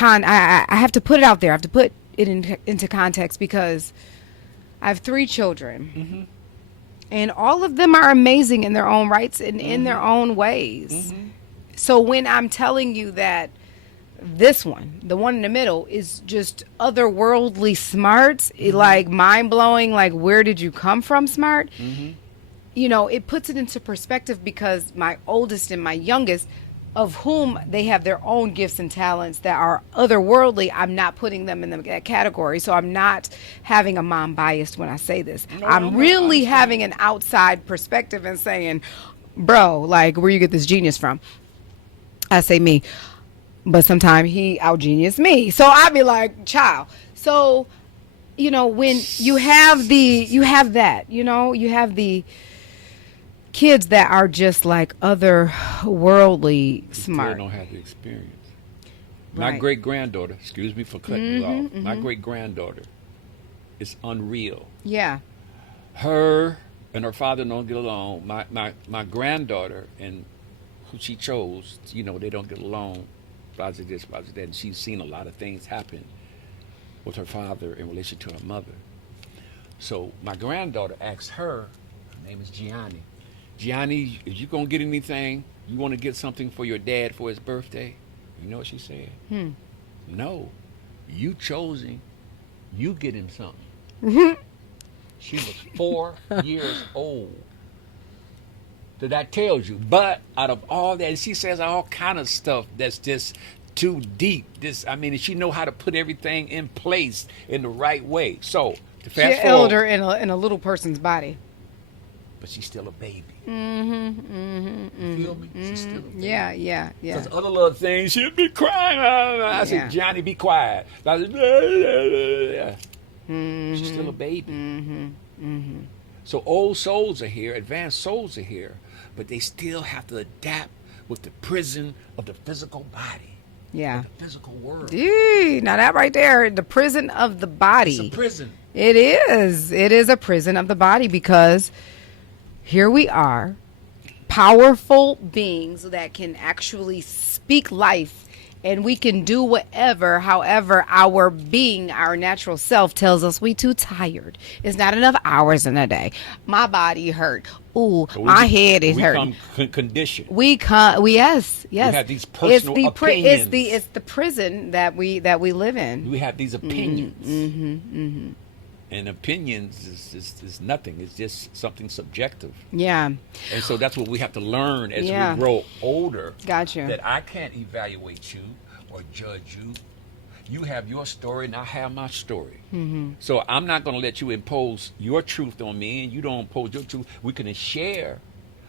I have to put it out there. I have to put it into context because I have 3 children. Mm-hmm. And all of them are amazing in their own rights and in their own ways. Mm-hmm. So when I'm telling you that this one, the one in the middle, is just otherworldly smart, like mind-blowing, like where did you come from smart? Mm-hmm. It puts it into perspective because my oldest and my youngest, of whom they have their own gifts and talents that are otherworldly, I'm not putting them in that category. So I'm not having a mom bias when I say this. I'm really having an outside perspective and saying, bro, like, where you get this genius from? I say me. But sometimes he out-genius me. So I be like, child. So, when you have the kids that are just like otherworldly smart. Still don't have the experience. Right. My great-granddaughter, excuse me for cutting you off, my great-granddaughter is unreal. Yeah. Her and her father don't get along. My granddaughter and who she chose, they don't get along. Blah, this, blah, that. And she's seen a lot of things happen with her father in relation to her mother. So my granddaughter asked her name is Gianni, if you're going to get anything, you want to get something for your dad for his birthday? You know what she said? No. You chose him. You get him something. She was 4 years old. So that tells you. But out of all that, she says all kind of stuff that's just too deep. She know how to put everything in place in the right way. So to She's fast elder forward, in a little person's body. but she's still a baby. Mm-hmm. You feel me? She's still a baby. Yeah. Because other little things, she'll be crying. I said, Johnny, be quiet. I said, she's still a baby. So old souls are here, advanced souls are here, but they still have to adapt with the prison of the physical body. Yeah. The physical world. Gee, now that right there, the prison of the body. It's a prison. It is. It is a prison of the body because here we are, powerful beings that can actually speak life, and we can do whatever. However, our being, our natural self tells us we too tired. It's not enough hours in a day. My body hurt. Ooh, So my head is we hurting. become conditioned. Yes. We have these personal opinions. It's the prison that we live in. We have these opinions. And opinions is nothing. It's just something subjective. Yeah. And so that's what we have to learn as Yeah. we grow older. Gotcha. That I can't evaluate you or judge you. You have your story and I have my story. So I'm not going to let you impose your truth on me and you don't impose your truth. We can share.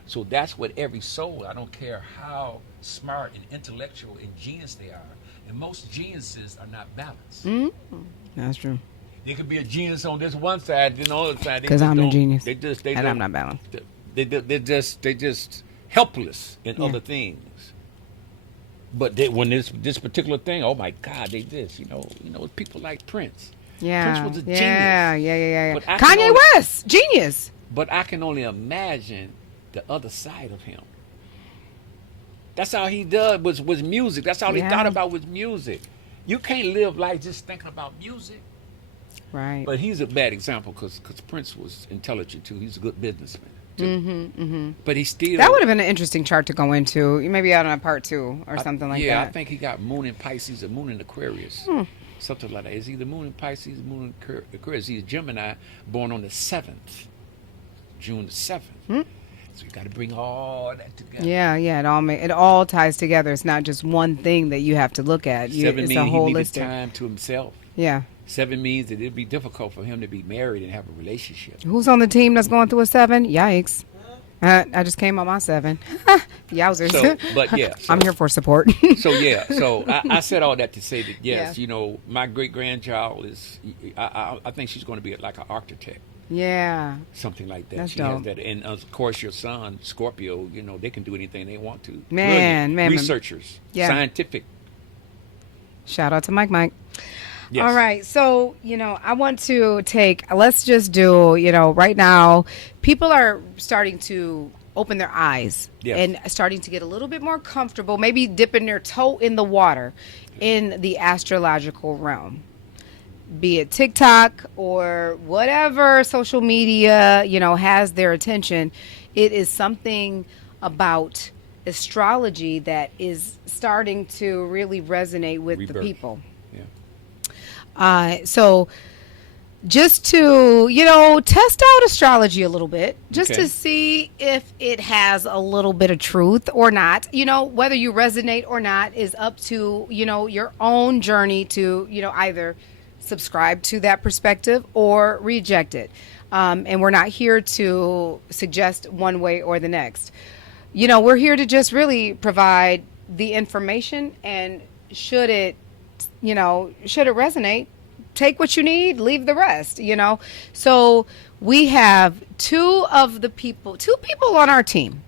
So that's what every soul, I don't care how smart and intellectual and genius they are. And most geniuses are not balanced. That's true. There could be a genius on this one side, then on the other side. Because I'm a genius. And I'm not balanced. They're just helpless in other things. But when this particular thing, oh my God, they this, people like Prince. Yeah. Prince was a genius. Yeah. But I can Kanye only- West, genius. But I can only imagine the other side of him. That's all he did was music. That's all he Yeah. thought about was music. You can't live life just thinking about music. Right. But he's a bad example because Prince was intelligent too. He's a good businessman too. But he still. That would have been an interesting chart to go into. Maybe out on a part 2 or something like yeah, that. I think he got moon in Pisces and moon in Aquarius. Something like that. It's either moon in Pisces, moon in Aquarius. He's a Gemini, born on the 7th, June the 7th. So you got to bring all that together. Yeah. It all ties together. It's not just one thing that you have to look at. Seven It's means a he needed holistic. time to himself. Yeah. 7 means that it'd be difficult for him to be married and have a relationship. Who's on the team that's going through a 7? Yikes. I just came on my 7. Yowzers. So, but yeah. I'm here for support. So I said all that to say that yes, Yeah. my great grandchild is. I think she's going to be like an architect, Yeah. something like that. That's She has dope. that, and of course your son Scorpio. They can do anything they want to. Man, Brilliant. Researchers, Yeah. scientific. Shout out to Mike. Yes. All right. So, I want to let's just do, right now, people are starting to open their eyes Yes. and starting to get a little bit more comfortable, maybe dipping their toe in the water in the astrological realm. Be it TikTok or whatever social media, has their attention. It is something about astrology that is starting to really resonate with the Rebirth. people. Yeah. So just to, test out astrology a little bit, just Okay. to see if it has a little bit of truth or not. Whether you resonate or not is up to, your own journey to, either subscribe to that perspective or reject it. And we're not here to suggest one way or the next. We're here to just really provide the information, and should it resonate, take what you need, leave the rest, So we have two people on our team.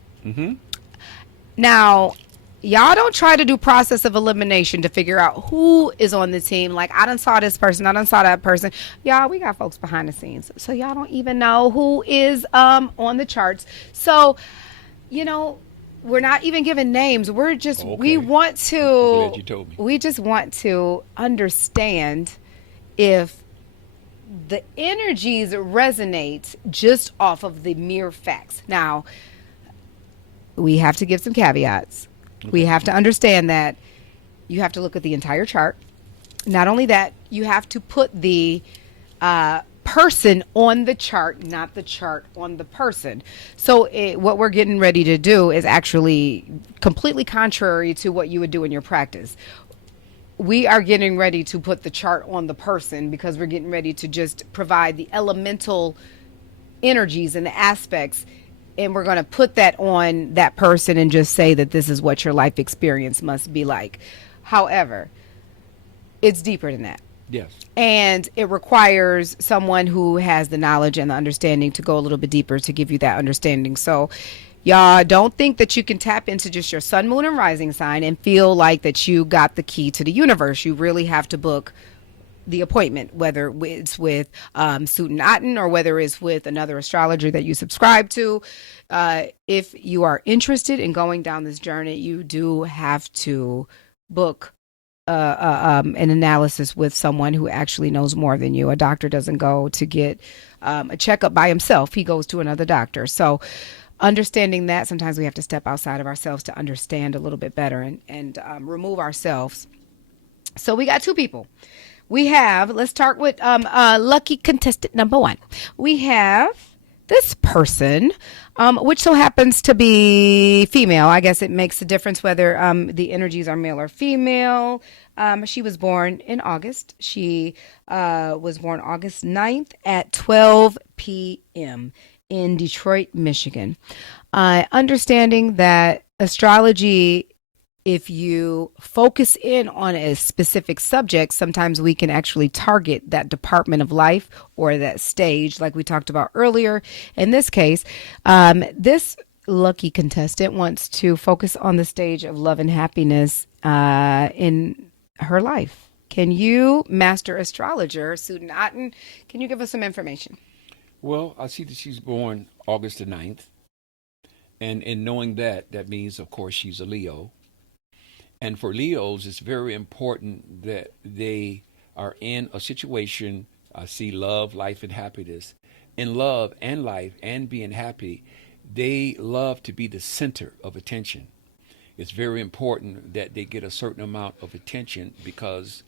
Now, y'all don't try to do process of elimination to figure out who is on the team. Like, I done saw this person, I done saw that person. Y'all, we got folks behind the scenes. So y'all don't even know who is on the charts. So, we're not even giving names. We're just, we Okay. want to, Glad you told me. we just want to understand if the energies resonate just off of the mere facts. Now, we have to give some caveats. We have to understand that you have to look at the entire chart. Not only that, you have to put the person on the chart, not the chart on the person. So what we're getting ready to do is actually completely contrary to what you would do in your practice. we are getting ready to put the chart on the person because we're getting ready to just provide the elemental energies and the aspects, and we're going to put that on that person and just say that this is what your life experience must be like. However, it's deeper than that. Yes. And it requires someone who has the knowledge and the understanding to go a little bit deeper to give you that understanding. So y'all don't think that you can tap into just your sun, moon, and rising sign and feel like that you got the key to the universe. You really have to book the appointment, whether it's with Suten Aten or whether it's with another astrologer that you subscribe to. If you are interested in going down this journey, you do have to book an analysis with someone who actually knows more than you. A doctor doesn't go to get a checkup by himself. He goes to another doctor. So understanding that, sometimes we have to step outside of ourselves to understand a little bit better and remove ourselves. So we got two people. We have, let's start with lucky contestant number one. We have this person, which so happens to be female. I guess it makes a difference whether the energies are male or female. She was born in August. She was born August 9th at 12 p.m. in Detroit, Michigan. Understanding that astrology, if you focus in on a specific subject, sometimes we can actually target that department of life or that stage, like we talked about earlier. In this case, this lucky contestant wants to focus on the stage of love and happiness in her life. Can you, master astrologer Suten Aten, can you give us some information? Well, I see that she's born August the 9th. And in knowing that, that means, of course, she's a Leo. And for Leos, it's very important that they are in a situation. I see love, life, and happiness. In love and life and being happy, they love to be the center of attention. It's very important that they get a certain amount of attention because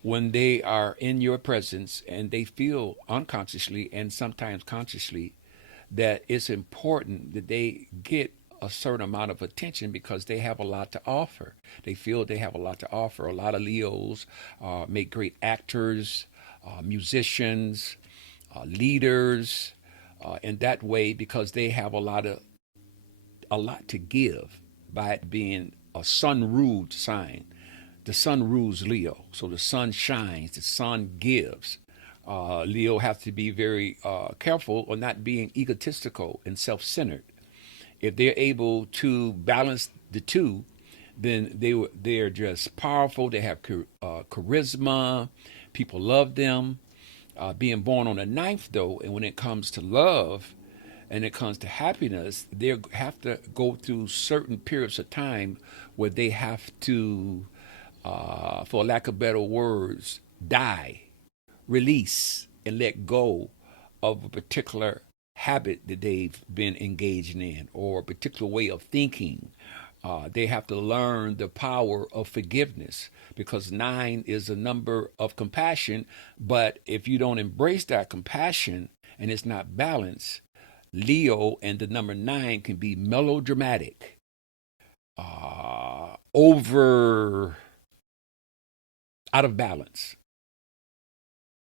when they are in your presence and they feel unconsciously and sometimes consciously that it's important that they get a certain amount of attention because they have a lot to offer. They feel they have a lot to offer. A lot of Leos make great actors, musicians, leaders, in that way because they have a lot to give by it being a sun ruled sign. The sun rules Leo, so the sun shines, the sun gives. Leo has to be very careful on not being egotistical and self-centered. If they're able to balance the two, then they're just powerful. They have charisma. People love them. Being born on the 9th, though, and when it comes to love and it comes to happiness, they have to go through certain periods of time where they have to, for lack of better words, die, release, and let go of a particular habit that they've been engaged in or a particular way of thinking. They have to learn the power of forgiveness because 9 is a number of compassion. But if you don't embrace that compassion and it's not balanced, Leo and the number 9 can be melodramatic, over, out of balance.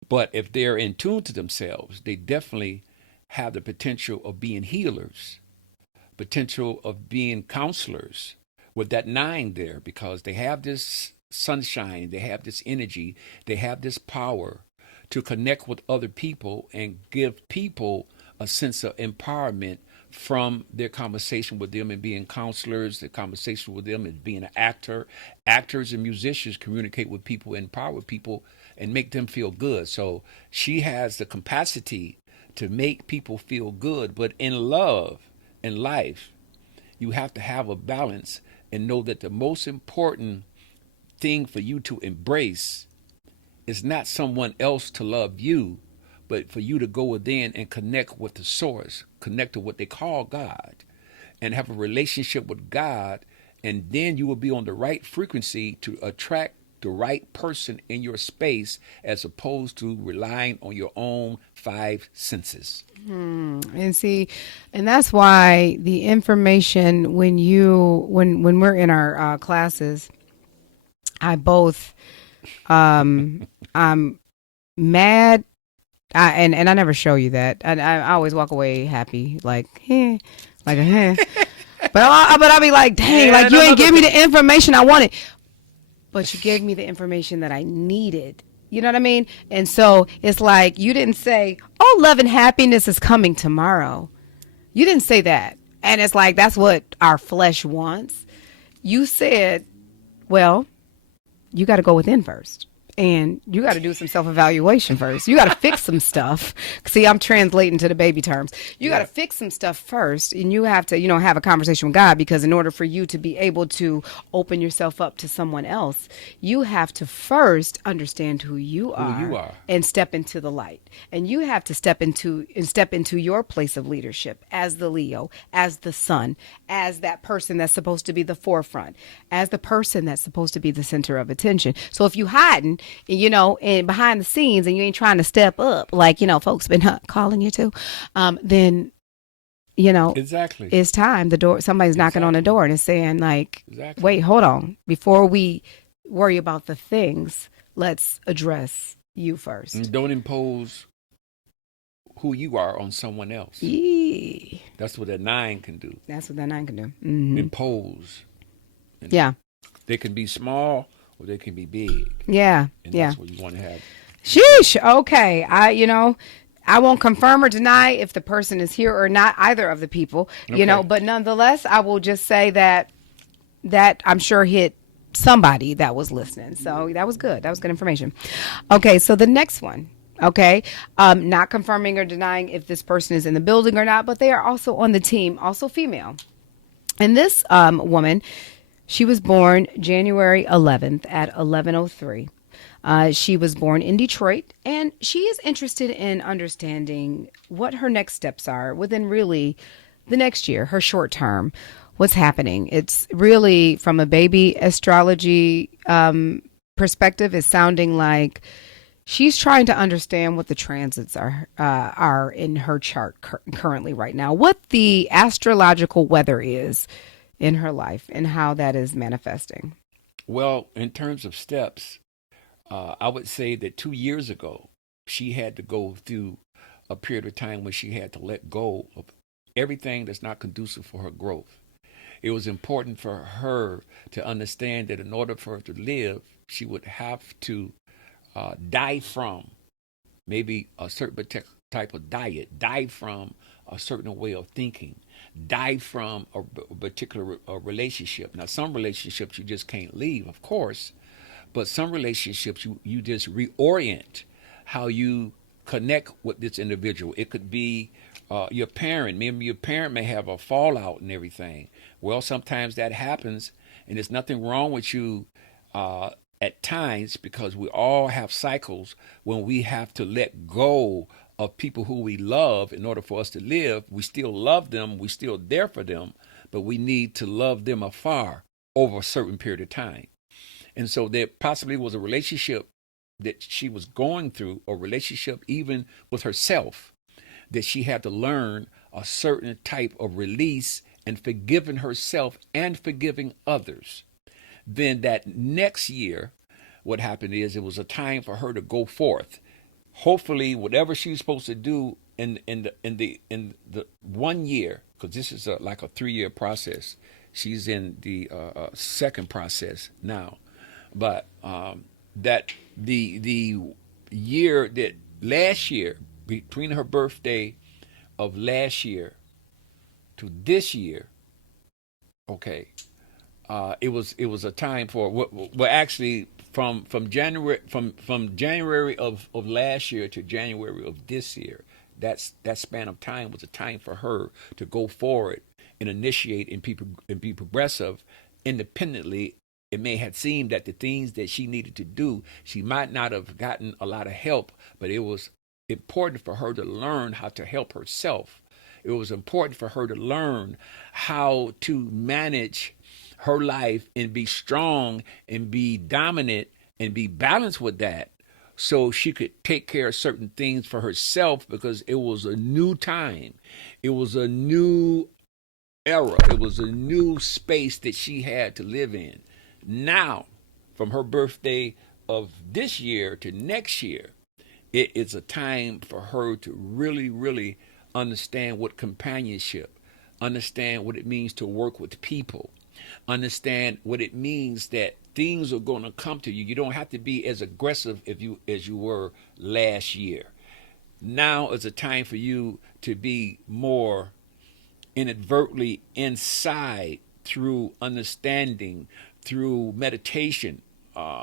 But if they're in tune to themselves, they definitely have the potential of being healers, potential of being counselors with that 9 there because they have this sunshine, they have this energy, they have this power to connect with other people and give people a sense of empowerment from their conversation with them and being counselors, their conversation with them and being an actor. Actors and musicians communicate with people, empower people, and make them feel good. So she has the capacity to make people feel good. But in love and life, you have to have a balance and know that the most important thing for you to embrace is not someone else to love you, but for you to go within and connect with the source, connect to what they call God, and have a relationship with God. And then you will be on the right frequency to attract the right person in your space as opposed to relying on your own 5 senses. And see, and that's why the information when we're in our classes, I both I'm mad. And I never show you that. I always walk away happy, like, like a but I'll be like, dang, like you ain't give me the information I wanted, but you gave me the information that I needed. You know what I mean? And so it's like you didn't say, "Oh, love and happiness is coming tomorrow." You didn't say that, and it's like that's what our flesh wants. You said, "Well, you got to go within first. And you got to do some self-evaluation first. You got to fix some stuff. See, I'm translating to the baby terms. You got to fix some stuff first, and you have to, have a conversation with God, because in order for you to be able to open yourself up to someone else, you have to first understand who you are and step into the light. And you have to step into your place of leadership as the Leo, as the sun, as that person that's supposed to be the forefront, as the person that's supposed to be the center of attention. So if you hiding, and behind the scenes, and you ain't trying to step up, like, folks been calling you to, then, exactly, it's time. Somebody's knocking on the door and it's saying, like, wait, hold on. Before we worry about the things, let's address you first. And don't impose who you are on someone else. Yeah. That's what that 9 can do. Mm-hmm. Impose. Yeah. They can be small or they can be big. Yeah. And that's what you want to have. Sheesh. Okay. I won't confirm or deny if the person is here or not, either of the people, but nonetheless, I will just say that I'm sure hit somebody that was listening. So that was good. That was good information. Okay. So the next one. Okay. Not confirming or denying if this person is in the building or not, but they are also on the team, also female. And this woman, she was born January 11th at 11:03. She was born in Detroit, and she is interested in understanding what her next steps are within really the next year, her short term, what's happening. It's really, from a baby astrology perspective, is sounding like she's trying to understand what the transits are in her chart currently right now, what the astrological weather is in her life, and how that is manifesting. Well, in terms of steps, I would say that 2 years ago, she had to go through a period of time when she had to let go of everything that's not conducive for her growth. It was important for her to understand that in order for her to live, she would have to die from maybe a certain type of diet, die from a certain way of thinking, die from a particular relationship. Now, some relationships you just can't leave, of course, but some relationships you just reorient how you connect with this individual. It could be your parent. Maybe your parent may have a fallout and everything. Well, sometimes that happens, and there's nothing wrong with you at times, because we all have cycles when we have to let go of people who we love in order for us to live. We still love them, we still there for them, but we need to love them afar over a certain period of time. And so there possibly was a relationship that she was going through, a relationship even with herself, that she had to learn a certain type of release and forgiving herself and forgiving others. Then that next year, what happened is it was a time for her to go forth. Hopefully, whatever she's supposed to do in the 1 year, because this is like a 3-year process. She's in the second process now, but that the year that last year, between her birthday of last year to this year, okay, it was a time for well actually from January of last year to January of this year, that span of time was a time for her to go forward and initiate and be progressive independently. It may have seemed that the things that she needed to do, she might not have gotten a lot of help, but it was important for her to learn how to help herself. It was important for her to learn how to manage her life and be strong and be dominant and be balanced with that, so she could take care of certain things for herself, because it was a new time. It was a new era. It was a new space that she had to live in. Now, from her birthday of this year to next year, it is a time for her to really, really understand what companionship, understand what it means to work with people, understand what it means that things are going to come to you. You don't have to be as aggressive as you were last year. Now is a time for you to be more inadvertently inside through understanding, through meditation.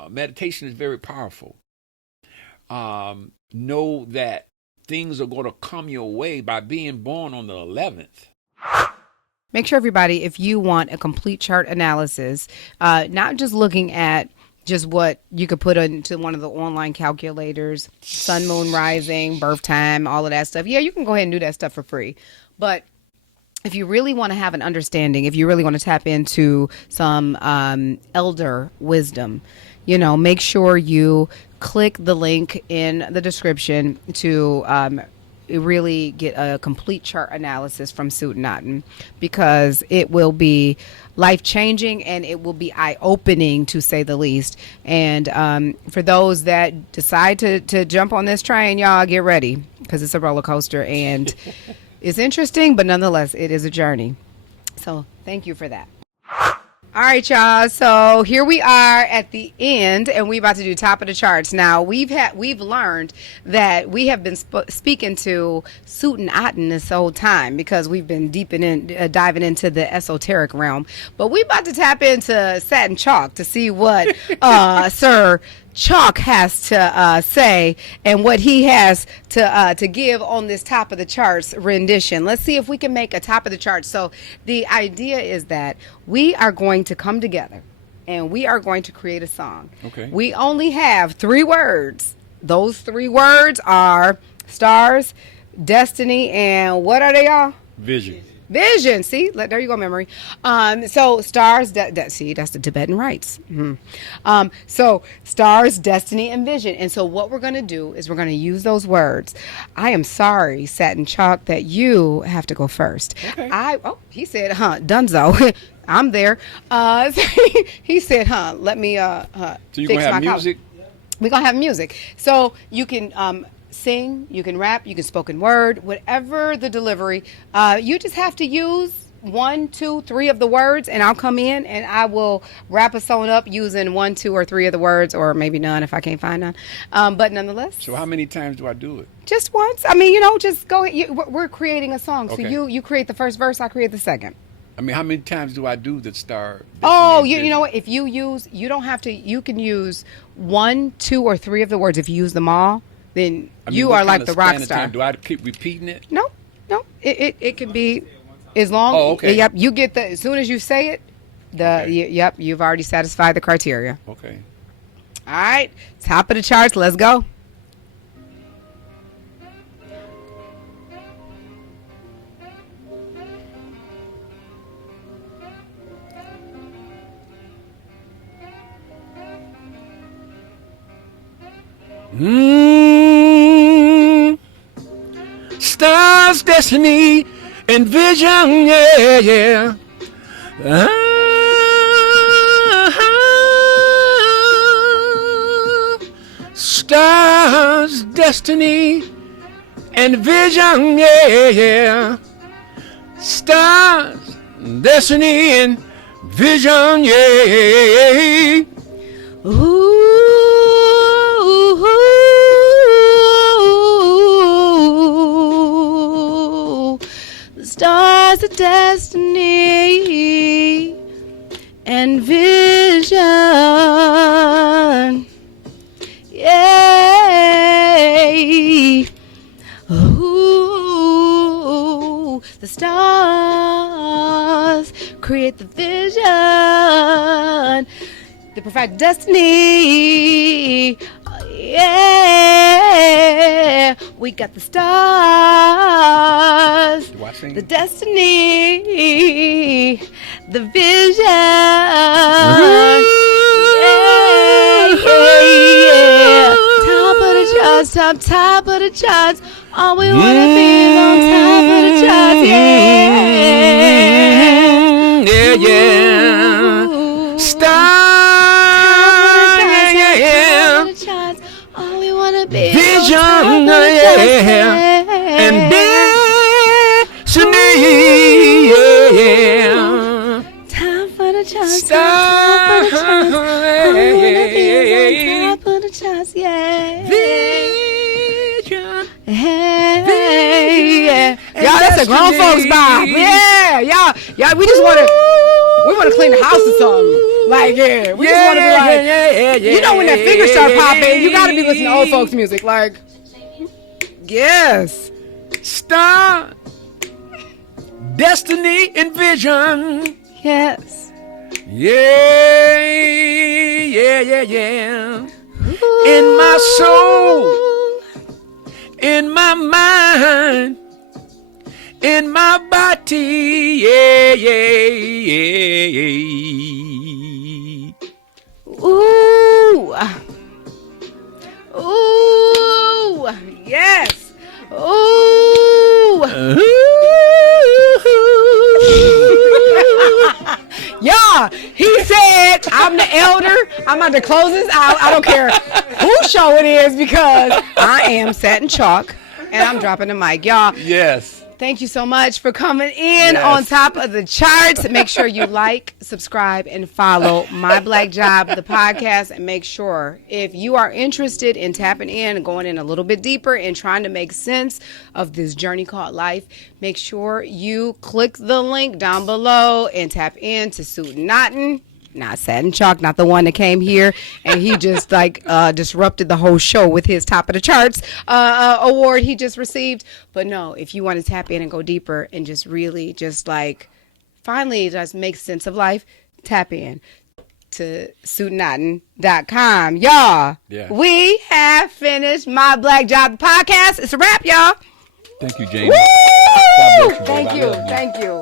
Meditation is very powerful. Know that things are going to come your way by being born on the 11th. Make sure, everybody, if you want a complete chart analysis, not just looking at just what you could put into one of the online calculators, sun, moon, rising, birth time, all of that stuff. Yeah, you can go ahead and do that stuff for free. But if you really want to have an understanding, if you really want to tap into some elder wisdom, make sure you click the link in the description to really get a complete chart analysis from Suten Aten, because it will be life-changing and it will be eye-opening, to say the least. And for those that decide to jump on this train, y'all get ready, because it's a roller coaster and it's interesting, but nonetheless, it is a journey. So thank you for that. All right, y'all. So here we are at the end, and we're about to do top of the charts. Now, we've learned that we have been speaking to Suten Aten this whole time, because we've been diving into the esoteric realm. But we about to tap into Satin Chalk to see what Sir Chalk has to say and what he has to give on this top of the charts rendition. Let's see if we can make a top of the charts. So the idea is that we are going to come together and we are going to create a song. Okay. We only have 3 words. Those 3 words are stars, destiny, and what are they, y'all? Vision. Vision. See, there you go, memory. So stars, see, that's the Tibetan rites. Mm-hmm. So stars, destiny, and vision. And so what we're going to do is we're going to use those words. I am sorry, Satin Chalk, that you have to go first. Okay. He said, dunzo. I'm there. He said, let me So you're fix going to have my music? We're going to have music. So you can sing, you can rap, you can spoken word, whatever the delivery. You just have to use 1, 2, 3 of the words, and I'll come in and I will wrap a song up using 1, 2, or 3 of the words, or maybe none if I can't find none. But nonetheless. So how many times do I do it? Just once. I mean, just go. We're creating a song, so Okay. you create the first verse, I create the second. I mean, how many times do I do the star? Oh, you know what? If you don't have to. You can use 1, 2, or 3 of the words. If you use them all, then you are like the rock star. Do I keep repeating it? No. It can be as long. Oh, okay. Yep. You get as soon as you say it. Yep. You've already satisfied the criteria. Okay. All right. Top of the charts. Let's go. Stars, destiny, and vision, yeah. Stars, destiny, and vision, yeah. Stars, destiny, and vision, yeah. Ooh, the stars of destiny and vision. Yay. Ooh, the stars create the vision. They provide destiny. Yeah, we got the stars, Do I sing? the destiny, the vision. Yeah. Top of the charts, top of the charts. All we wanna be is on top of the charts. Yeah, yeah. Star, yeah. And destiny, yeah. Time for the chance. Time for the Time for the chance. Yeah. Vision. Hey, yeah. Y'all, that's a grown folks vibe. Yeah, y'all, we want to clean the house or something. Like, yeah, we just want to be like, you know, when that finger start popping, you got to be listening to old folks music. Like, yes. Star, destiny, and vision. Yes. Yeah. In my soul, in my mind, in my body, Ooh. Ooh. Yes. Ooh. Yeah, he said, I'm the elder. I'm about to close this out. I don't care whose show it is because I am Satin Chalk and I'm dropping the mic. Y'all, Yes. thank you so much for coming in on top of the charts. Make sure you like, subscribe, and follow My Black Job, the podcast. And make sure if you are interested in tapping in and going in a little bit deeper and trying to make sense of this journey called life, make sure you click the link down below and tap in to Suten Aten. Not Satin Chalk, not the one that came here and he just disrupted the whole show with his top of the charts award he just received. But no, if you want to tap in and go deeper and just really just like finally just make sense of life, tap in to SutenAten.com. Y'all, we have finished My Black Job podcast. It's a wrap, y'all. Thank you, James. Woo! God bless you, babe. Thank I you. love you. Thank you.